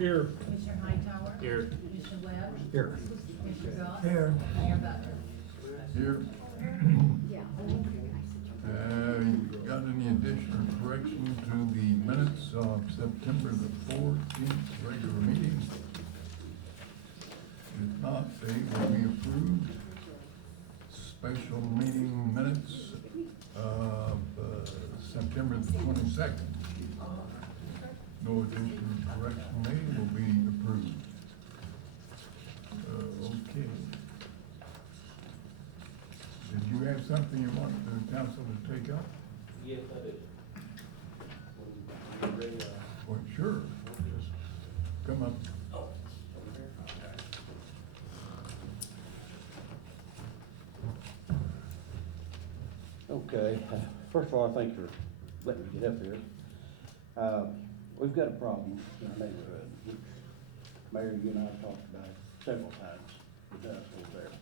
Here. Commissioner Hightower? Here. Commissioner Webb? Here. Commissioner Goss? Here. Mayor Butler? Here. Got any additional correction to the minutes of September the 14th regular meeting? If not, they will be approved. Special meeting minutes of September the 22nd. No additional correction made, will be approved. Okay. Did you have something you want the council to take up? Yes, I do. Well, sure. Just come up. Okay, first of all, I thank you for letting me get up here. We've got a problem in our neighborhood, which Marion, you and I have talked about it several times, with us over there.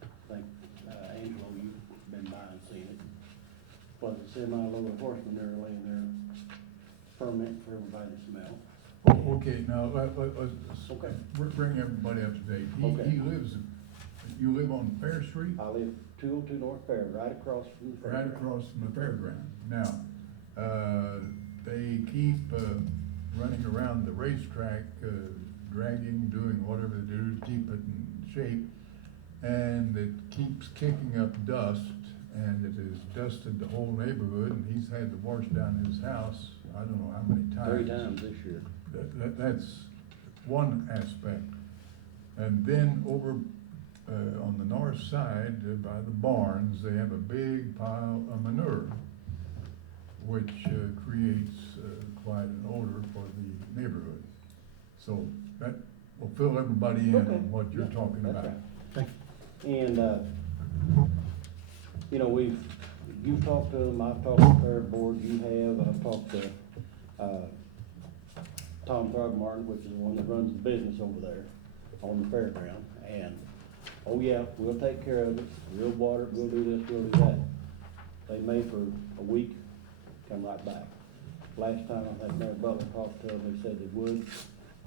I think, Angelo, you've been by and seen it. Plus a semi-load of horsemen there laying there, ferment for everybody to smell. Oh, okay, now, let's Okay. bring everybody up to date. Okay. He lives, you live on Fair Street? I live 202 North Fair, right across from the fair. Right across from the fairground. Now, they keep, running around the racetrack, dragging, doing whatever they do to keep it in shape. And it keeps kicking up dust, and it has dusted the whole neighborhood, and he's had to wash down his house, I don't know how many times. 3 times this year. That's one aspect. And then over, on the north side, by the barns, they have a big pile of manure, which creates quite an odor for the neighborhood. So that will fill everybody in Okay. on what you're Yeah, talking that's about. right. And, you know, you've talked to them, I've talked to the fair board, you have, I've talked to, Tom Throgmorton, which is the one that runs the business over there on the fairground, and, oh yeah, we'll take care of it, we'll water it, we'll do this, we'll do that. They may for a week, come right back. Last time I had Mayor Butler talk to them, they said they would,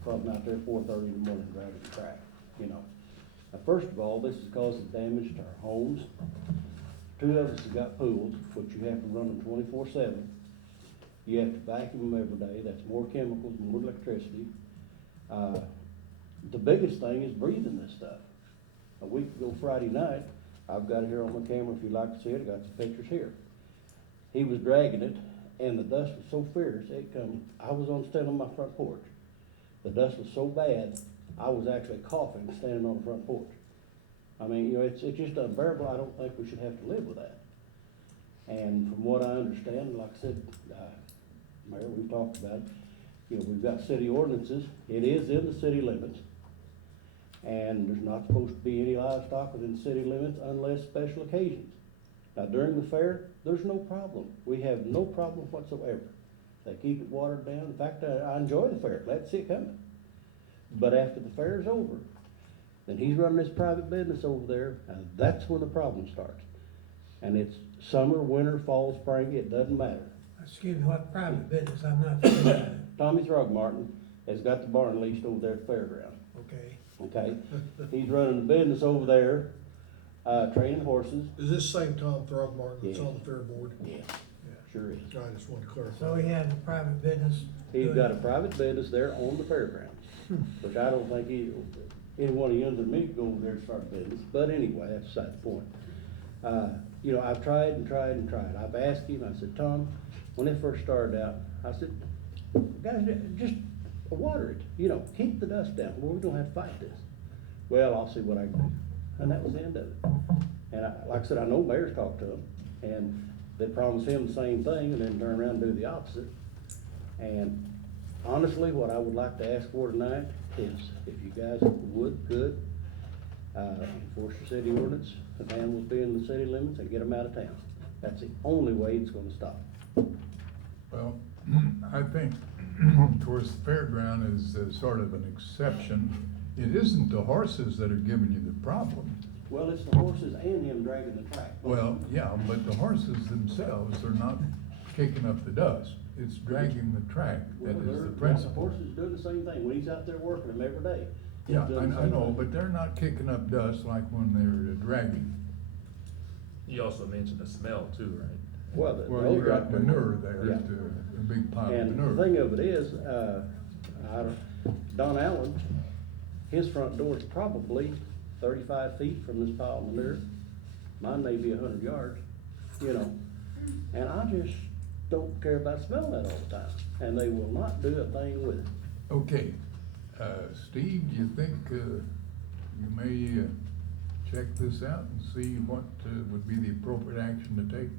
probably out there 4:30 in the morning, driving the track, you know. Now, first of all, this is causing damage to our homes. 2 of us have got pools, which you have to run them 24/7. You have to vacuum them every day, that's more chemicals, more electricity. The biggest thing is breathing this stuff. A week ago Friday night, I've got it here on my camera, if you'd like to see it, I got some pictures here. He was dragging it, and the dust was so fierce, I was standing on my front porch. The dust was so bad, I was actually coughing standing on the front porch. I mean, you know, it's just unbearable. I don't think we should have to live with that. And from what I understand, like I said, Mayor, we've talked about it, you know, we've got city ordinances. It is in the city limits. And there's not supposed to be any livestock within city limits unless special occasions. Now, during the fair, there's no problem. We have no problem whatsoever. They keep it watered down. In fact, I enjoy the fair. Glad to see it coming. But after the fair's over, then he's running his private business over there, and that's when the problem starts. And it's summer, winter, fall, spring, it doesn't matter. Excuse me, what private business, I'm not familiar. Tommy Throgmorton has got the barn leased over there at the fairground, Okay. okay? He's running the business over there, training horses. Is this same Tom Throgmorton that's Yeah. on the fair board? Yeah, Yeah. sure is. I just want to clarify. So he has a private business? He's doing- got a private business there on the fairgrounds, which I don't think any one of younger than me could go over there and start a business, but anyway, that's beside the point. You know, I've tried and tried and tried. I've asked him, I said, Tom, when it first started out, I said, guys, just water it, you know, keep the dust down, well, we don't have to fight this. Well, I'll see what I can do, and that was the end of it. And like I said, I know mayors talk to him, and they promise him the same thing, and then turn around and do the opposite. And honestly, what I would like to ask for tonight is if you guys could, enforce your city ordinance, if animals be in the city limits, and get them out of town. That's the only way it's gonna stop. Well, I think, of course, the fairground is sort of an exception. It isn't the horses that are giving you the problem. Well, it's the horses and him dragging the track. Well, yeah, but the horses themselves are not kicking up the dust. it's dragging the track, that Well, is the the principle. horse is doing the same thing, when he's out there working them every day. he's Yeah, doing the I same know, thing. but they're not kicking up dust like when they're dragging. You also mentioned the smell too, right? Well, the Well, you old got guy- manure there, Yeah. a big pile of And the manure. thing of it is, Don Allen, his front door is probably 35 feet from this pile of manure. Mine may be 100 yards, you know, and I just don't care about smelling that all the time, and they will not do a thing with it. Okay, Steve, do you think, you may, check this out and see what, would be the appropriate action to take?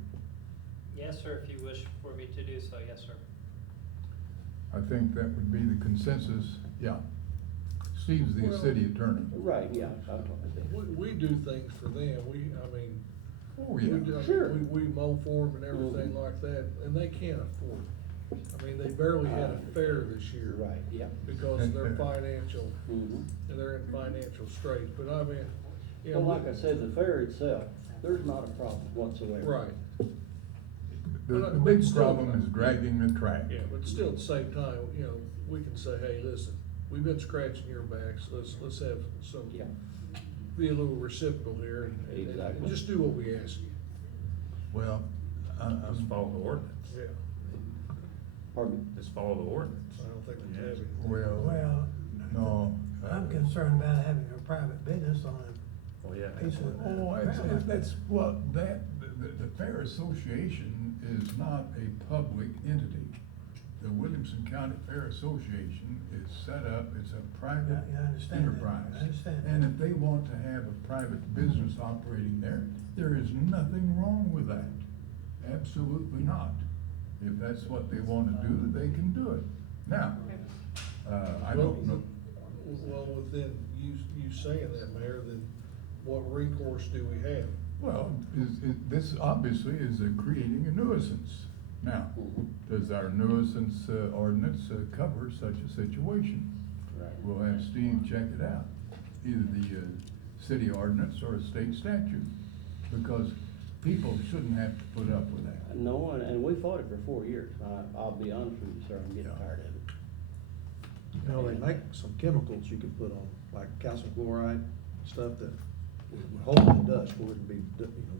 Yes, sir, if you wish for me to do so, yes, sir. I think that would be the consensus, yeah. Steve's the Well- city attorney. Right, yeah, I'm talking about that. We do things for them, I mean, Oh, we yeah. do, Sure. we mow for them and everything like that, and they can't afford it. I mean, they barely had a fair this year. Right, yeah. Because they're financial, Mhm. and they're in financial straits, but I mean, you know. Well, like I said, the fair itself, there's not a problem whatsoever. Right, The But big still- problem is dragging the track. yeah, but still at the same time, you know, we can say, hey, listen, we've been scratching your backs, let's have some, Yeah. be a little reciprocal here and Exactly. just do what we ask you. Well, Just follow the ordinance. Yeah, Pardon me? Just follow the ordinance. I don't think we have it. well, Well, no. I'm concerned about having a private business on Oh, yeah. a piece of. Oh, that's, well, the Fair Association is not a public entity. The Williamson County Fair Association is set up, it's a private Yeah, I understand that. enterprise. I understand And that. if they want to have a private business operating there, there is nothing wrong with that. Absolutely not. If that's what they wanna do, they can do it. Now, I don't know. Well, within you saying that, Mayor, then what recourse do we have? Well, this obviously is creating a nuisance. Now, Mhm. does our nuisance ordinance cover such a situation? Right. We'll have Steve check it out, either the city ordinance or a state statute, because people shouldn't have to put up with that. No, and we fought it for 4 years. I'll be honest with you, sir, I'm getting Yeah. tired of it. You know, they make some chemicals you can put on, like calcium chloride, stuff that would hold the dust, where it would be,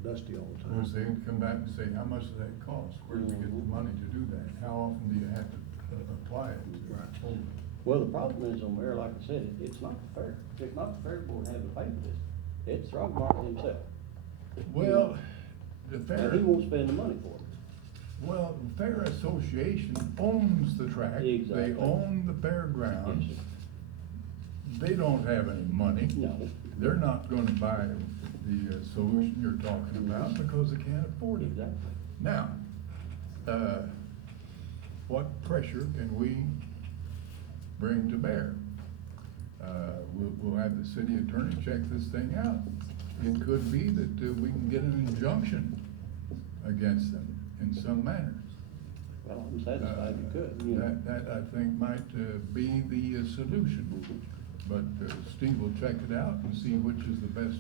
dusty all the Of course, time. they'd come back and say, how much does that cost? Where do we get the money to do that? How often do you have to apply it? Right. Oh, Well, the problem is, on Mayor, like I said, it's not the fair. It's not the fair board having to pay for this. It's Throckmorton himself. Well, the And fair, he won't spend the money for it. well, the Fair Association owns the track. Exactly. They own the fairgrounds. Yes, They don't have any money. No. They're not gonna buy the solution you're talking about because they can't afford it. Exactly. Now, what pressure can we bring to bear? We'll have the city attorney check this thing out. It could be that we can get an injunction against them in some manner. Well, I'm satisfied you could, you know. That I think might be the solution. But Steve will check it out and see which is the best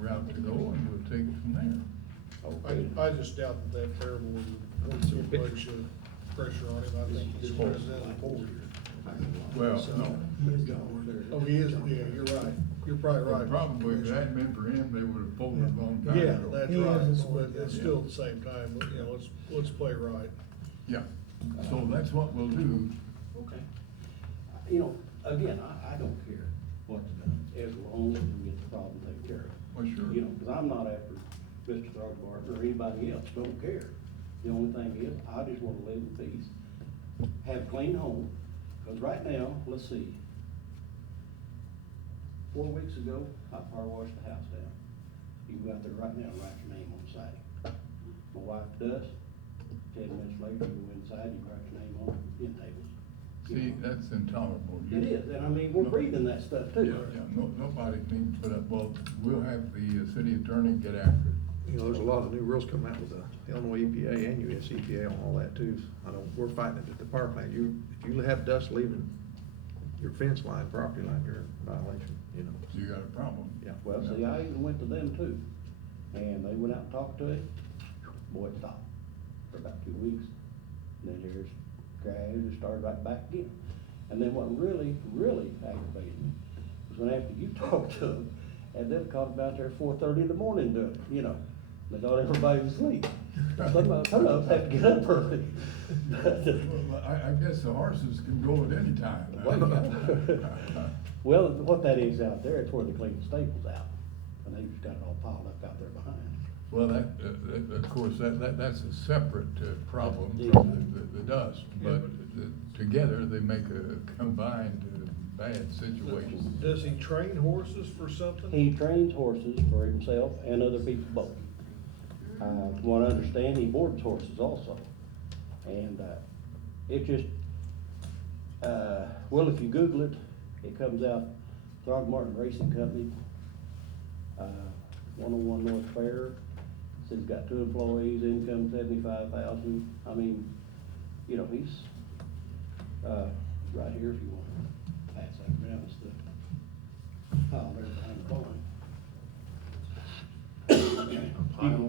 route to go, and we'll take it from there. Okay. I just doubt that fair board would put too much pressure on him. I think he's president of the board. Well, So- no. Oh, he is, yeah, you're right. You're probably Well, right. probably if it hadn't been for him, they would have pulled it a long time Yeah, ago. that's He right, is the board, but it's yeah. still at the same time, you know, let's play right. Yeah, so that's what we'll do. Okay. You know, again, I don't care what's done, as long as we get the problem taken care of. Well, sure. You know, because I'm not after Mr. Throckmorton or anybody else, don't care. The only thing is, I just want to live in peace, have a clean home, because right now, let's see. 4 weeks ago, I power washed the house down. You can go out there right now and write your name on the siding. My wife does. 10 minutes later, you go inside, you write your name on the end tables. See, that's intolerable. It is, and I mean, we're breathing that stuff too. Yeah, nobody needs to put up, well, we'll have the city attorney get after it. You know, there's a lot of new rules coming out with the Illinois EPA and US EPA on all that too. I know, we're fighting it at the power plant. If you have dust leaving your fence line, property line, you're in violation, you know. You got a problem. Yeah. Well, see, I even went to them too, and they went out and talked to him. Boy, it stopped for about 2 weeks. And then here's crash, it started right back again. And then what really, really aggravated me was when after you talked to them, and them caught them out there at 4:30 in the morning doing it, you know. They thought everybody was asleep. Some of them have to get up early. Well, I guess the horses can go at any time. Well, what that is out there, it's where they clean the stables out, and they just got it all piled up out there behind. Well, of course, that's a separate problem Yeah. from the dust, but together they make a combined bad situation. Does he train horses for something? He trains horses for himself and other people both. From what I understand, he boards horses also. And, it just, well, if you Google it, it comes out, Throgmorton Racing Company, 101 North Fair. Says he's got 2 employees, income 75,000. I mean, you know, he's, right here if you want to pass that around, it's the pile there behind the barn.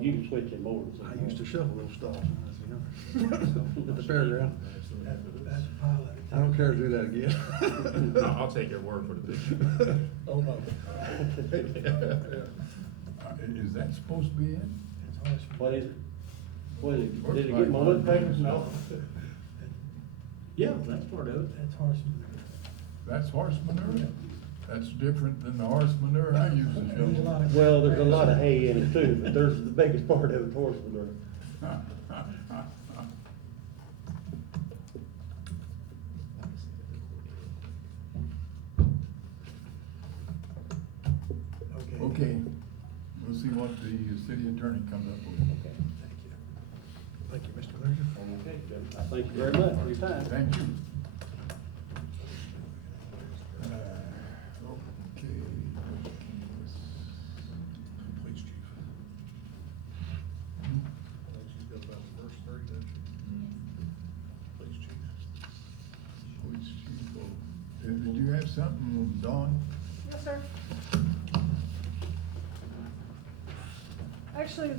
You can switch him over. I used to shovel those stalls when I was young. At the fairground. That's a pilot. I don't care to do that again. I'll take your word for the picture. Oh, no. Is that supposed to be it? It's horse. What is it? What is it? Looks Did it like get my wood papers? one. No. Yeah, that's part of it. That's horse manure. That's horse manure? That's different than the horse manure I use to There's a lot shovel. of- Well, there's a lot of hay in it too, but there's the biggest part of it, horse manure. Okay, we'll see what the city attorney comes up with. Okay. Thank you, Mr. Manager. Okay, Judge. I thank you very much for your time. Thank you. Okay. Police chief. I think she's got about the first 3, doesn't she? Police chief. Police chief, oh, did you have something, Dawn? Yes, sir. Actually,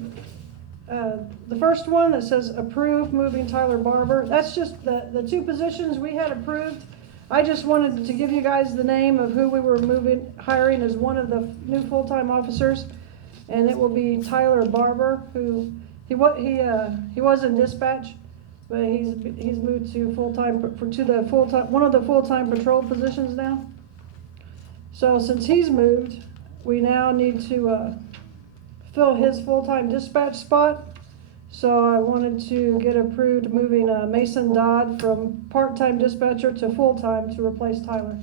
the first one that says approve moving Tyler Barber, that's just the 2 positions we had approved. I just wanted to give you guys the name of who we were hiring as one of the new full-time officers. And it will be Tyler Barber, who, he was in dispatch, but he's moved to full-time, one of the full-time patrol positions now. So since he's moved, we now need to, fill his full-time dispatch spot. So I wanted to get approved moving Mason Dodd from part-time dispatcher to full-time to replace Tyler.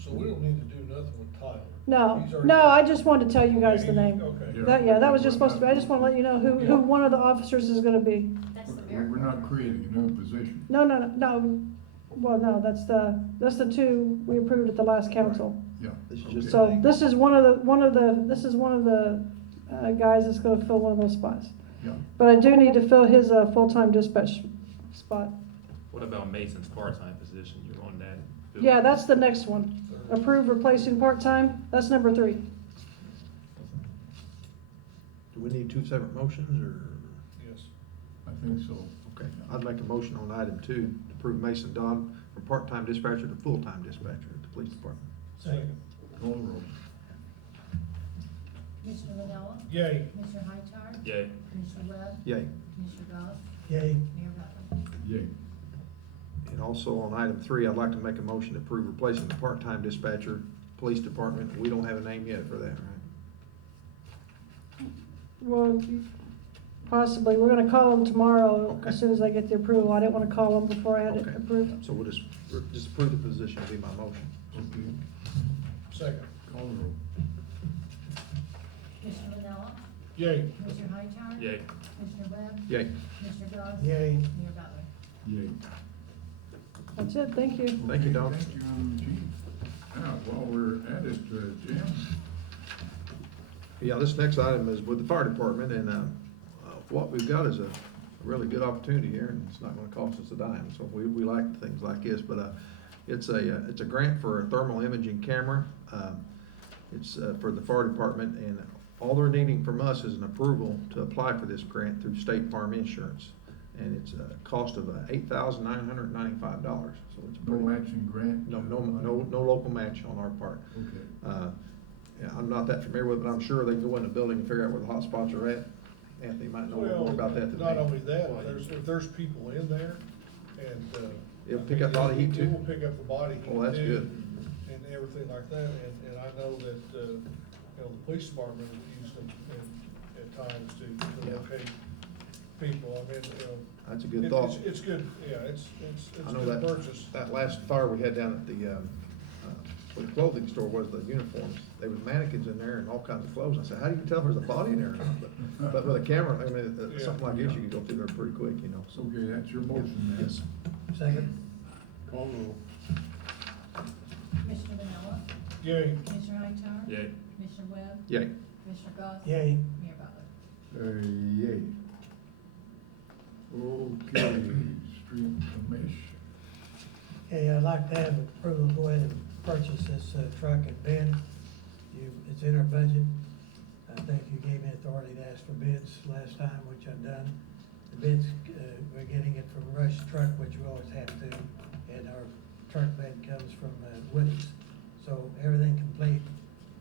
So we don't need to do nothing with Tyler. No, He's already- no, I just wanted to tell you guys the name. Okay. That was just supposed to be, I just want to let you know who one of the officers is gonna be. That's the We're not creating a new position. No, well, no, that's the 2 we approved at the last council. Yeah. This is just- So this is one of the guys that's gonna fill one of those spots. Yeah. But I do need to fill his full-time dispatch spot. What about Mason's part-time position? You're on that? too? Yeah, that's the next one. Approve replacing part-time, that's number 3. Do we need 2 separate motions, or? Yes. I think so. Okay, I'd make a motion on item 2, to approve Mason Dodd from part-time dispatcher to full-time dispatcher at the police department. Second. Call the roll. Commissioner Liddell? Yay. Commissioner Hightower? Yay. Commissioner Webb? Yay. Commissioner Goss? Yay. Mayor Butler? Yay. And also on item 3, I'd like to make a motion to approve replacing the part-time dispatcher, police department. We don't have a name yet for that, right? Well, possibly, we're gonna call them tomorrow Okay. as soon as I get the approval. I didn't wanna call them before I had it Okay. approved. So we'll just approve the position, will be my motion. Okay. Second. Call the roll. Commissioner Liddell? Yay. Commissioner Hightower? Yay. Commissioner Webb? Yay. Commissioner Goss? Yay. Mayor Butler? Yay. That's it, thank you. Thank you, Don. Thank you, Chief. Now, while we're at it, Jim, Yeah, this next item is with the fire department, and what we've got is a really good opportunity here, and it's not gonna cost us a dime, so we like things like this, but it's a grant for a thermal imaging camera. It's for the fire department, and all they're needing from us is an approval to apply for this grant through State Farm Insurance. and it's a cost of $8,995, so it's No pretty. matching grant? No local match on our part. Okay. Yeah, I'm not that familiar with it, but I'm sure they can go in the building and figure out where the hot spots are at. Anthony might know more about that than me. Not only that, if there's people in there and, It'll pick up body heat too? It will pick up the body heat too. Oh, that's good. And everything like that, and I know that, you know, the police department has used them at times to Yeah. locate people, I mean, you know. That's a good thought. It's good, yeah, it's I a know good that, purchase. that last fire we had down at the, where the clothing store was, the uniforms, there was mannequins in there and all kinds of clothes. I said, how do you tell if there's a body in there or not? But with a camera, I mean, Yeah. something like this, you can go through there pretty quick, you know, so. Okay, that's your motion then. Yes. Second. Call roll. Commissioner Vanilla, Yay. Commissioner Hightower. Yay. Commissioner Webb, Yay. Commissioner Goss. Yay. Mayor Butler. Yay. Okay, street commission. Okay, I'd like to have approval, to go ahead and purchase this truck and bid. It's in our budget. I think you gave me authority to ask for bids last time, which I've done. The bids, we're getting it from Rush Truck, which we always have to, and our truck bid comes from Woody's. So everything complete,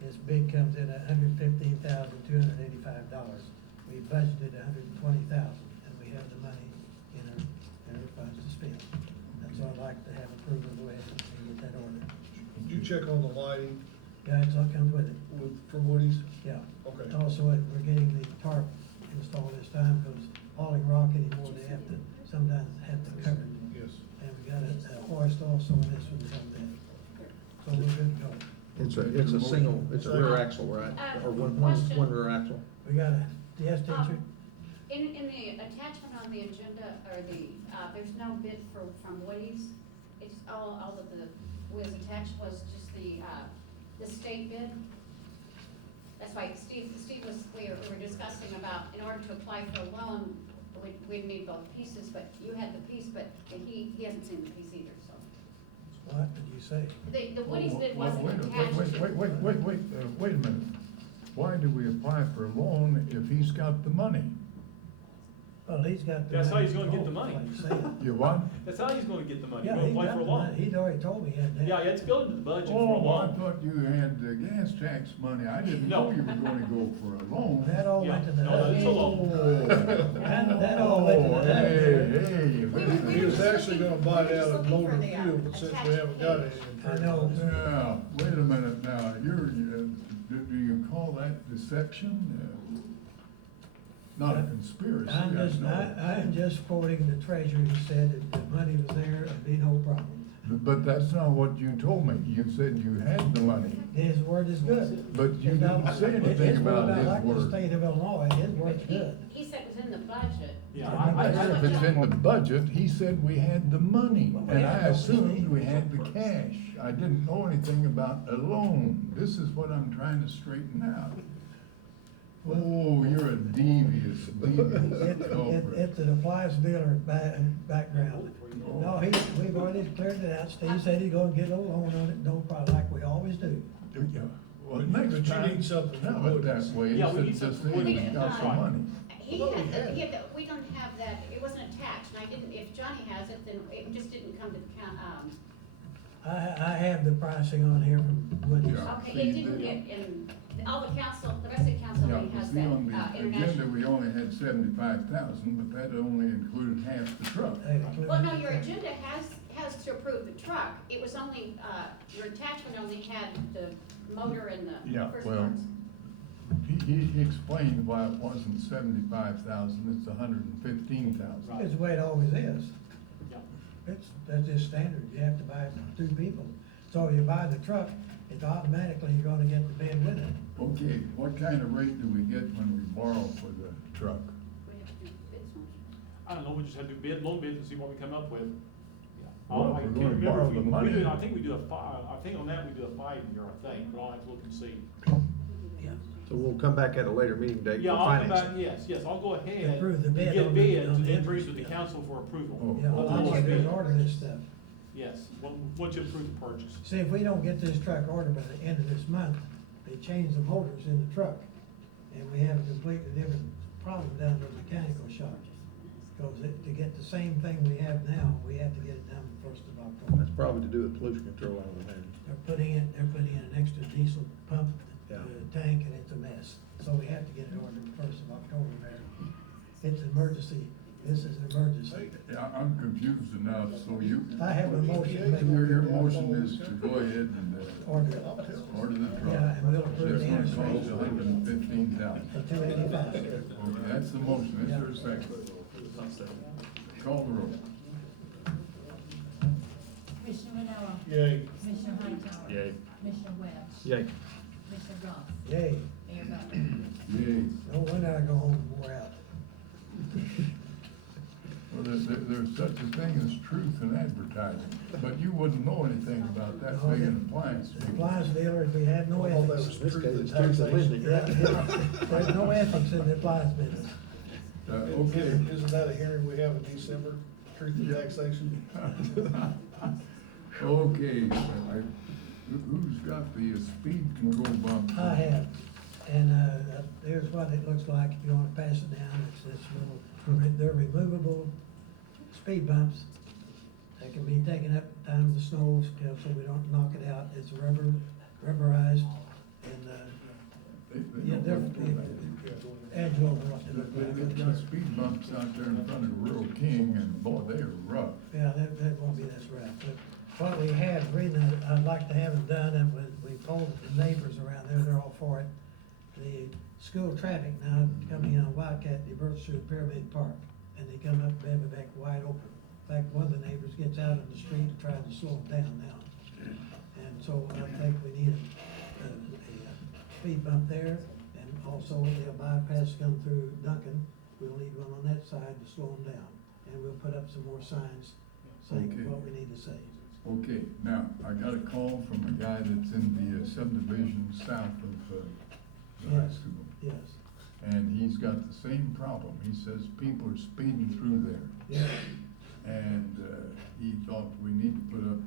this bid comes in $115,285. We budgeted $120,000, and we have the money in our funds to spend. And so I'd like to have approval to go ahead and get that order. Did you check on the lighting Yeah, it's all comes with it, from Woody's? yeah. Okay. Also, we're getting the tarp installed this time, because hauling rock anymore, they have to, sometimes have to cover it. Yes. And we got a hoist also, and this one comes in. So we're good to go. It's a single, it's a rear axle, right? Or one rear axle. We got a, yes, teacher? In the attachment on the agenda, or there's no bid from Woody's. It's all that was attached was just the state bid. That's why Steve we were discussing about, in order to apply for a loan, we'd need both pieces, but you had the piece, but he hasn't seen the piece either, so. What did you say? The Woody's bid wasn't Wait attached to. a minute. Why do we apply for a loan if he's got the money? Well, he's got the. That's how money he's gonna to get the go, money. like you said. You what? That's how he's gonna get the money. Yeah, He's he gonna apply got for a the money, loan. he'd already told me he had that. Yeah, it's built into the budget for a Oh, I loan. thought you had the gas tax money. I didn't know No. you were gonna go for a loan. That all Yeah, went to the. no, it's a loan. That all went to Oh, the. hey, He was actually gonna buy it out of Looking motor for the, fuel, but since we haven't got it. I know. Yeah, wait a minute now, do you call that deception? Not a conspiracy, I know. I'm just quoting the treasurer who said that the money was there, it'd be no problem. But that's not what you told me. You said you had the money, His word is good. but you It's didn't not- say anything his word about not his like the word. state of Illinois, his word's good. He said it was in the budget. Yeah, I said if it's in the budget, he said we had the money, and I assumed we had the cash. I didn't know anything about a loan. This is what I'm trying to straighten out. Oh, you're a devious culprit. It's an appliance dealer background. No, we've already cleared it out. Steve said he's gonna get a loan on it, no problem, like we always do. Yeah, well, But next you time, need something from tell it that Woody's. way, Yeah, we need instead of something saying from he's Woody's. got some money. He Well, had, we had it. we don't have that, it wasn't attached, and I didn't, if Johnny has it, then it just didn't come to the I have the pricing on here from Woody's. Yeah. okay, See, it didn't the- get in, all the council, the rest of the council Yeah, only but has see, that, on the agenda, international. we only had 75,000, but that only included half the truck. That includes- Well, no, your agenda has to approve the truck, it was only, your attachment only had the motor and Yeah, the first well, parts. He explained why it wasn't 75,000, it's 115,000. It's the way it always is. Yeah. That's just standard, you have to buy it from two people. So you buy the truck, it's automatically you're gonna get the bid with it. Okay, what kind of rate do we get when we borrow for the truck? We have to do bids on it. I don't know, we just have to bid, loan bids and see what we come up with. Yeah. Well, I if we're can't gonna remember borrow if the we money- do- I think we do a I think on that we do a 5-year, I think, but I'll have to look and see. Yeah. So we'll come back at a later meeting date Yeah, for I'll come back, financing. yes, I'll go ahead Approve the and bid get on the- bids on and the then bring it to interest, the yeah. council for approval. Oh. Yeah, Of I those want to bids. order this stuff. Yes, once you approve the purchase. See, if we don't get this truck ordered by the end of this month, they change the motors in the truck. And we have a completely different problem down to the mechanical shop. Because to get the same thing we have now, we have to get it done the 1st of October. That's probably to do with pollution control, I would imagine. They're putting in an extra diesel pump, Yeah. tank, and it's a mess. So we have to get it ordered the 1st of October, Mayor. It's an emergency, this is an emergency. Yeah, I'm confused enough, so you, I have a motion to make. your motion is to go ahead and, Order it. order the truck. Yeah, and we'll approve the It's gonna cost interest. $115,000. The 285. Okay, that's the motion, is there a second? Call the roll. Commissioner Manella. Yay. Commissioner Hightower. Yay. Commissioner Webb. Yay. Commissioner Goss. Yay, Mayor Butler. Yay. no wonder I go home wore out. Well, there's such a thing as truth in advertising, but you wouldn't know anything about that No, being the- an appliance. The appliance dealers, we have no All that ethics. was In this truth case, in it's truth in taxation. lending. Yeah, there's no ethics in the appliance business. Okay. Isn't that a hearing we have in December, truth in taxation? Okay, who's got the speed control bump? I have, and, there's what it looks like if you wanna pass it down, it's this little, they're removable speed bumps. They can be taken up times the snows, you know, so we don't knock it out, it's rubberized, and, yeah, they're, Angelo wants to look They've got like. speed bumps out there in front of Rural King, and boy, they are rough. Yeah, that won't be this rough, but what we have, the reason I'd like to have it done, and we polled the neighbors around there, they're all for it. The school traffic now coming in on Wildcat diverts through Pyramid Park, and they come up back wide open. In fact, one of the neighbors gets out in the street and tries to slow them down now. And so I think we need a speed bump there, and also the bypass come through Duncan. We'll need one on that side to slow them down, and we'll put up some more signs saying Okay. what we need to say. Okay, now, I got a call from a guy that's in the subdivision south of, the high Yes. school. Yes, And he's got the same problem. He says people are speeding through there. yes, And, he thought we need to put up,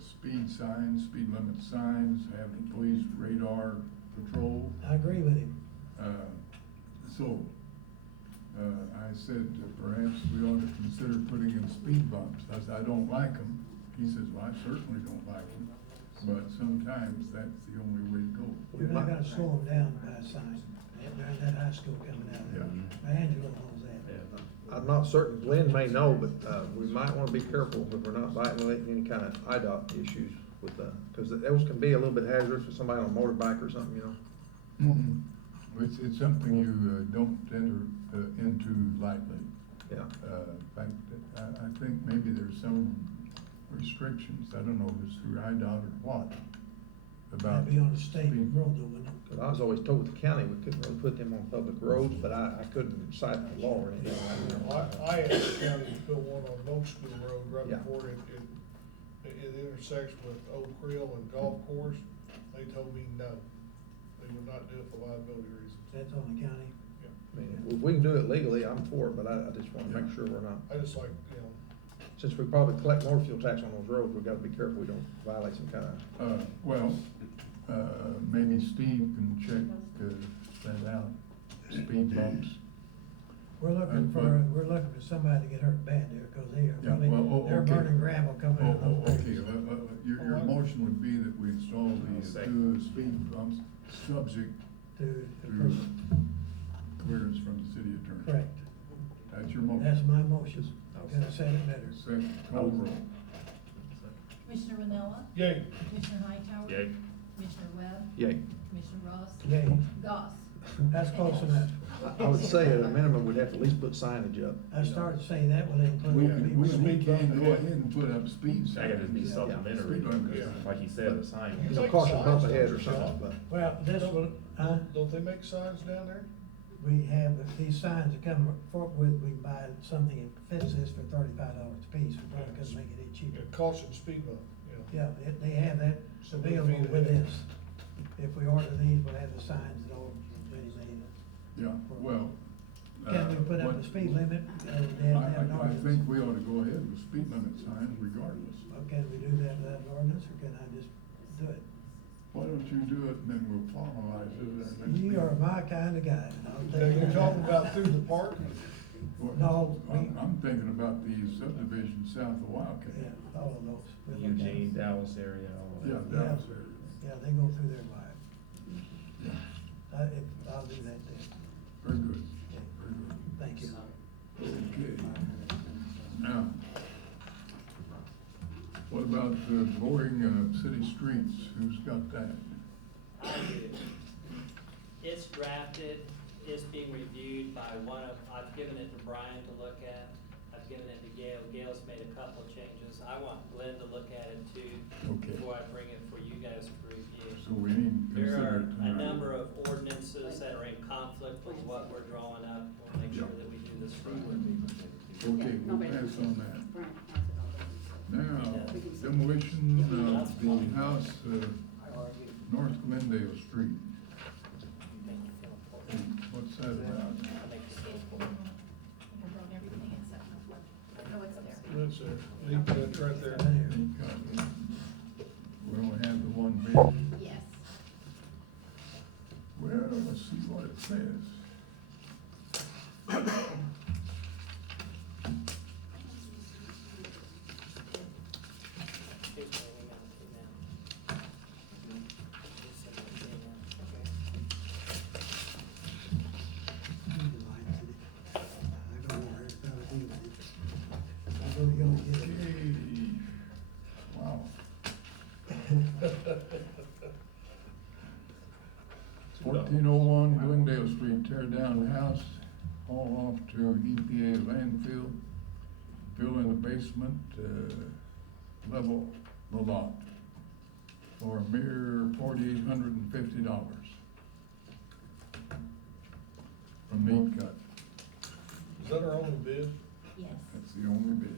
speed signs, speed limit signs, have the police radar patrol. I agree with him. So, I said perhaps we ought to consider putting in speed bumps. I said, I don't like them. He says, well, I certainly don't like them, but sometimes that's the only way to go. You're not gonna slow them down by a sign, during that high school coming out there. Angelo knows that. I'm not certain, Glenn may know, but, we might wanna be careful that we're not violating any kind of IDOT issues with, cause those can be a little bit hazardous for somebody on a motorbike or something, you know? It's something you, don't enter, into lightly. Yeah. In fact, I think maybe there's some restrictions, I don't know if it's through IDOT or what, about. That'd be on the state speed. road though, wouldn't it? Cause I was always told with the county, we couldn't really put them on public roads, but I couldn't cite the law or anything like that. I asked the county to put one on Oak School Road right Yeah. before it intersects with Old Creel and Golf Course. They told me no, they would not do it for liability reasons. That's on the county. I mean, if we can do it legally, I'm for it, but I just wanna make sure we're not, I just like, you know, since we probably collect more fuel tax on those roads, we gotta be careful we don't violate some kind of. Well, maybe Steve can check, that out, speed bumps. We're looking for somebody to get hurt bad there, cause they are Yeah, really, well, they're okay. burning gravel coming Oh, out of those okay, roads. your motion would be that we install the two speed bumps, subject To to approve. clearance from the city attorney. Correct. That's your motion. That's my motion. Gotta say it better. Second, call the roll. Commissioner Manella. yay. Commissioner Hightower. Yay. Commissioner Webb. Yay. Commissioner Ross. Yay, Goss. that's close enough. I would say at a minimum, we'd have to at least put signage up. I started to say that would We include. can go ahead and put up speed signs. That could just be supplementary, Yeah. like you said, a sign. You know, caution bump ahead or something, but. Well, this will, Don't they make signs down there? we have, these signs that come with, we buy something that fits this for $35 a piece, we probably couldn't make it any cheaper. Caution speed bump, you know. Yeah, they have that available with this. If we order these, we'll have the signs that all ready-made. Yeah, well. Can we put up what- a speed limit? They have to have an I ordinance. think we ought to go ahead with speed limit signs regardless. Can we do that without an ordinance, or can I just do it? Why don't you do it and then we'll formalize it at our next You meeting? are my kind of guy, and I'll Now, take you're care talking of about through the park? Well, No, I'm thinking about the subdivision south of Wildcat. Yeah, all of those. We'll look at Eugene, it. Dallas area, all of Yeah, that. that was there. Yeah, they go through there by it. Yeah, I'll do that then. very good, Okay, very good. thank you. Okay. Now, what about boring city streets? Who's got that? I do. It's drafted, it's being reviewed by I've given it to Brian to look at, I've given it to Gail, Gail's made a couple of changes. I want Glenn to look at it too, Okay. before I bring it for you guys to review. So we need to There consider are it a tonight. number of ordinances that are in conflict with what we're drawing up. We'll make sure that we do this right. Okay, we'll pass on that. Brian, pass it all over. Now, demolition of the house, North Glendale Street. What's that about? No, it's there. That's there, that's right there. We only have the one bid. Yes. Well, let's see what it says. I don't know where it's gonna be. I'm really gonna get it. Okay, wow. 1401 Glendale Street, tear down house, haul off to EPA landfill, fill in the basement, level the lot for a mere $4,850 from Neat Cut. Is that our only bid? Yes, That's the only bid.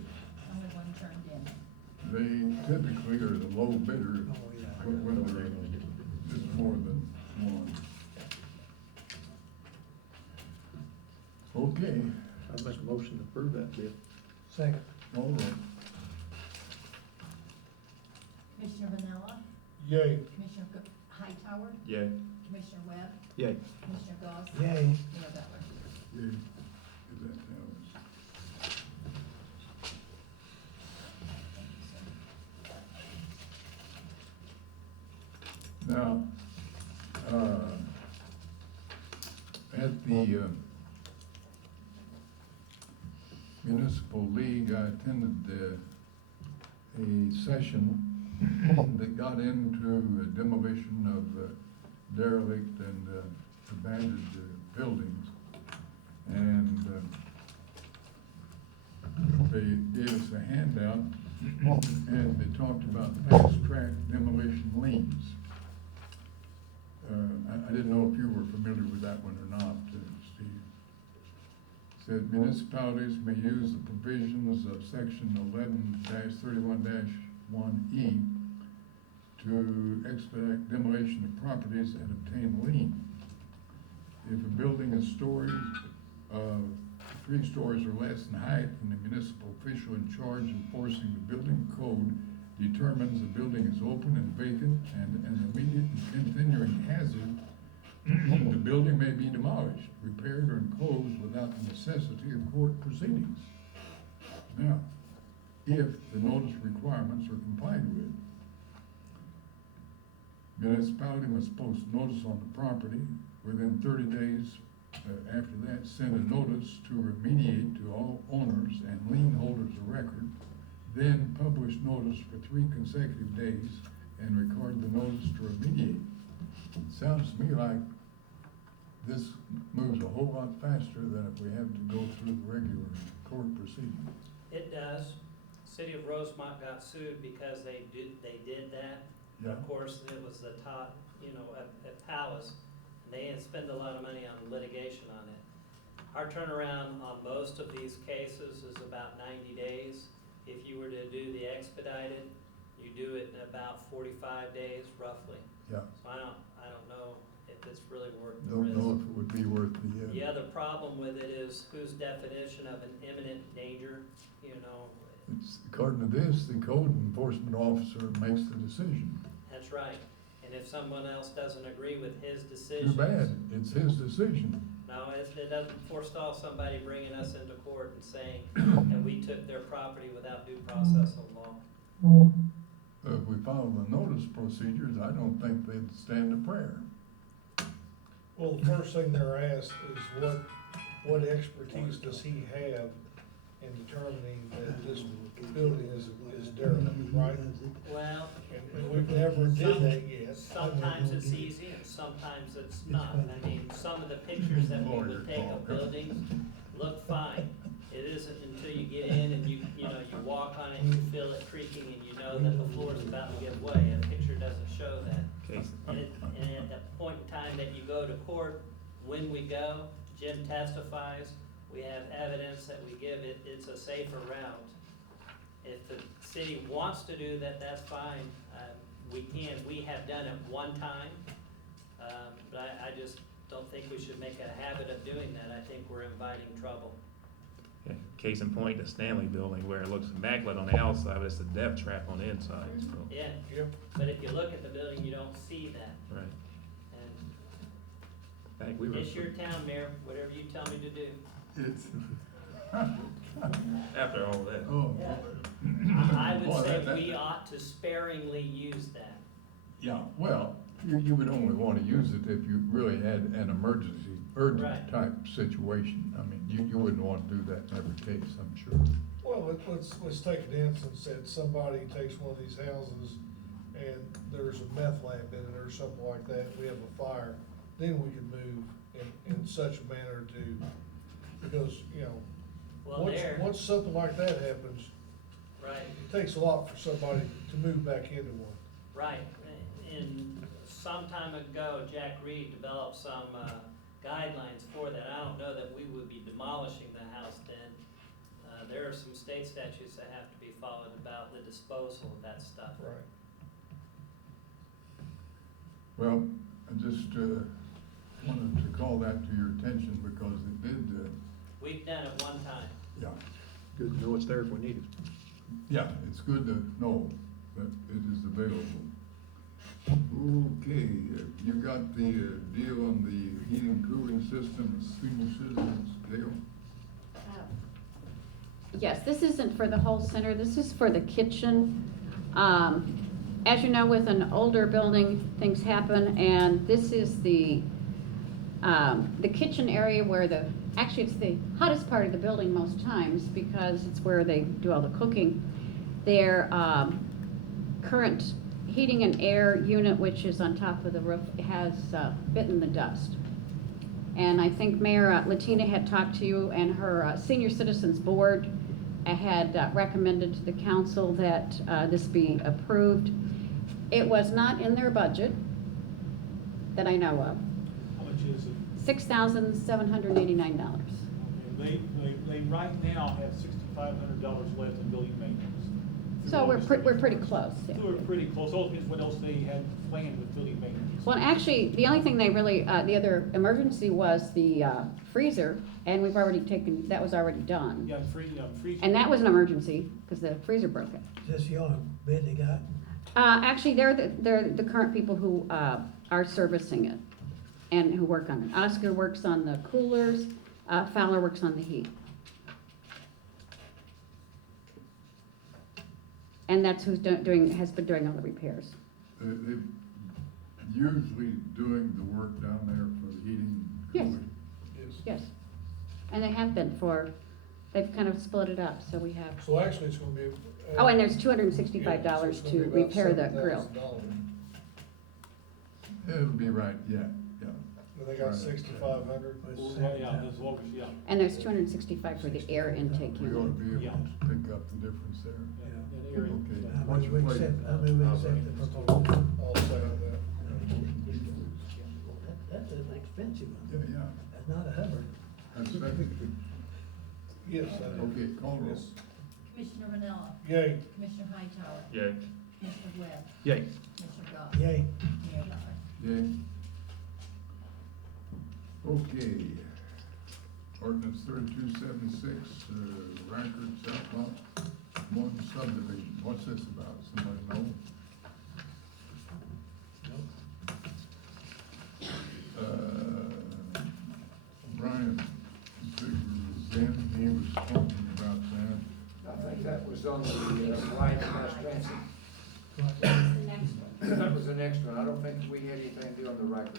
only one turned in. They typically are the low bidder, Oh, yeah. but when there's more than one. Okay, I'd make a motion to approve that bid. Second. all right. Commissioner Vanilla, Yay. Commissioner Hightower, Yeah. Commissioner Webb, Yay. Commissioner Goss. Yay. Mayor Butler. Yeah, is that ours? Now, at the municipal league, I attended a session that got into demolition of derelict and abandoned buildings. And they gave us a handout, and they talked about fast-track demolition liens. I didn't know if you were familiar with that one or not, Steve. Said municipalities may use the provisions of section 11-31-1E to expedite demolition of properties and obtain lien. If a building is stories, 3 stories or less in height, and the municipal official in charge enforcing the building code determines the building is open and vacant and an immediate and continuing hazard, the building may be demolished, repaired, or enclosed without the necessity of court proceedings. Now, if the notice requirements are complied with, municipality must post notice on the property. Within 30 days after that, send a notice to remediate to all owners and lien holders of record, then publish notice for 3 consecutive days and record the notice to remediate. Sounds to me like this moves a whole lot faster than if we have to go through the regular court proceeding. It does. City of Rosemont got sued because they did that. Yeah. Of course, it was the top, at Palace, and they didn't spend a lot of money on litigation on it. Our turnaround on most of these cases is about 90 days. If you were to do the expedited, you do it in about 45 days roughly. Yeah, So I don't know if it's really worth the don't know risk. if it would be worth the, The other problem with it is whose definition of an imminent danger, it's, according to this, the code enforcement officer makes the decision. that's right. And if someone else doesn't agree with his Too decisions. bad, it's his decision. No, it doesn't forestall somebody bringing us into court and saying that we took their property without due process of law. If we follow the notice procedures, I don't think they'd stand a prayer. Well, the first thing they're asked is what expertise does he have in determining that this building is derelict, right? Well, And we've never did that yet. sometimes it's easy and sometimes it's not. I mean, some of the pictures that we would take of buildings look fine. It isn't until you get in and you walk on it, and you feel it creaking, and you know that the floor is about to give way. A picture doesn't show that. Case, And at the point in time that you go to court, when we go, Jim testifies, we have evidence that we give it, it's a safer route. If the city wants to do that, that's fine. We can, we have done it one time, but I just don't think we should make a habit of doing that. I think we're inviting trouble. yeah, case in point, the Stanley building where it looks immaculate on the outside, but it's a death trap on the inside, so, Yeah, Yep. but if you look at the building, you don't see that. right. And I think we were, it's your town, Mayor, whatever you tell me to do. It's. after all that. Oh. I Boy, would say that- we ought to sparingly use that. Yeah, well, you would only want to use it if you really had an emergency, urgent Right. type situation. I mean, you wouldn't want to do that in every case, I'm sure. Well, let's take an instance that somebody takes one of these houses and there's a meth lab in it or something like that, we have a fire, then we can move in such a manner because, Well, there, once something like that happens, right, it takes a lot for somebody to move back into one. right. And some time ago, Jack Reed developed some guidelines for that. I don't know that we would be demolishing the house then. There are some state statutes that have to be followed about the disposal of that stuff. Right. Well, I just wanted to call that to your attention because it did, We've done it one time. yeah, Good to know it's there if we need it. yeah, it's good to know that it is available. Okay, you got the deal on the heating cooling system, senior citizens, Dale? Yes, this isn't for the whole center, this is for the kitchen. As you know, with an older building, things happen, and this is the kitchen area where actually it's the hottest part of the building most times because it's where they do all the cooking. Their current heating and air unit, which is on top of the roof, has bitten the dust. And I think Mayor Latina had talked to you, and her senior citizens board had recommended to the council that this be approved. It was not in their budget that I know of. How much is it? $6,789. And they right now have $6,500 left in building maintenance. So we're pretty close. So we're pretty close. All depends what else they had planned with building maintenance. Well, actually, the only thing they really, the other emergency was the freezer, and we've already taken, that was already done. Yeah, freeze. And that was an emergency, because the freezer broke it. Is this the only bid they got? Actually, they're the current people who are servicing it and who work on it. Oscar works on the coolers, Fowler works on the heat. And that's who's has been doing all the repairs. They're usually doing the work down there for the heating. Yes. cooling. Yes. And they have been they've kind of split it up, so we have. So actually, it's gonna be. Oh, and there's $265 Yeah, so it's gonna to be about repair the grill. $7,000. It'll be right, yeah. But they got Right. 6,500. Yeah, as long as, yeah. And there's $265 for the air intake We ought to unit. be able Yeah. to pick up the difference there. Yeah, that area. Okay. I What's move your we pleasure? accept, I move we accept the proposal. I'll second that. That's an expensive Yeah, one. yeah. That's not a Hubbard. That's second. Yes, I do. Okay, call roll. Yes. Commissioner Vanilla, Yay. Commissioner Hightower, Yeah, Commissioner Webb, Yay. Commissioner Goss. Yay. Mayor Bauer. Yay. Okay. Ordinance 3276, Rankard South Lot 1 subdivision. What's this about? Somebody know? Brian? was on the Ryan Mass Transit. That's the next one. That was the next one. I don't think we had anything to do on the Riker.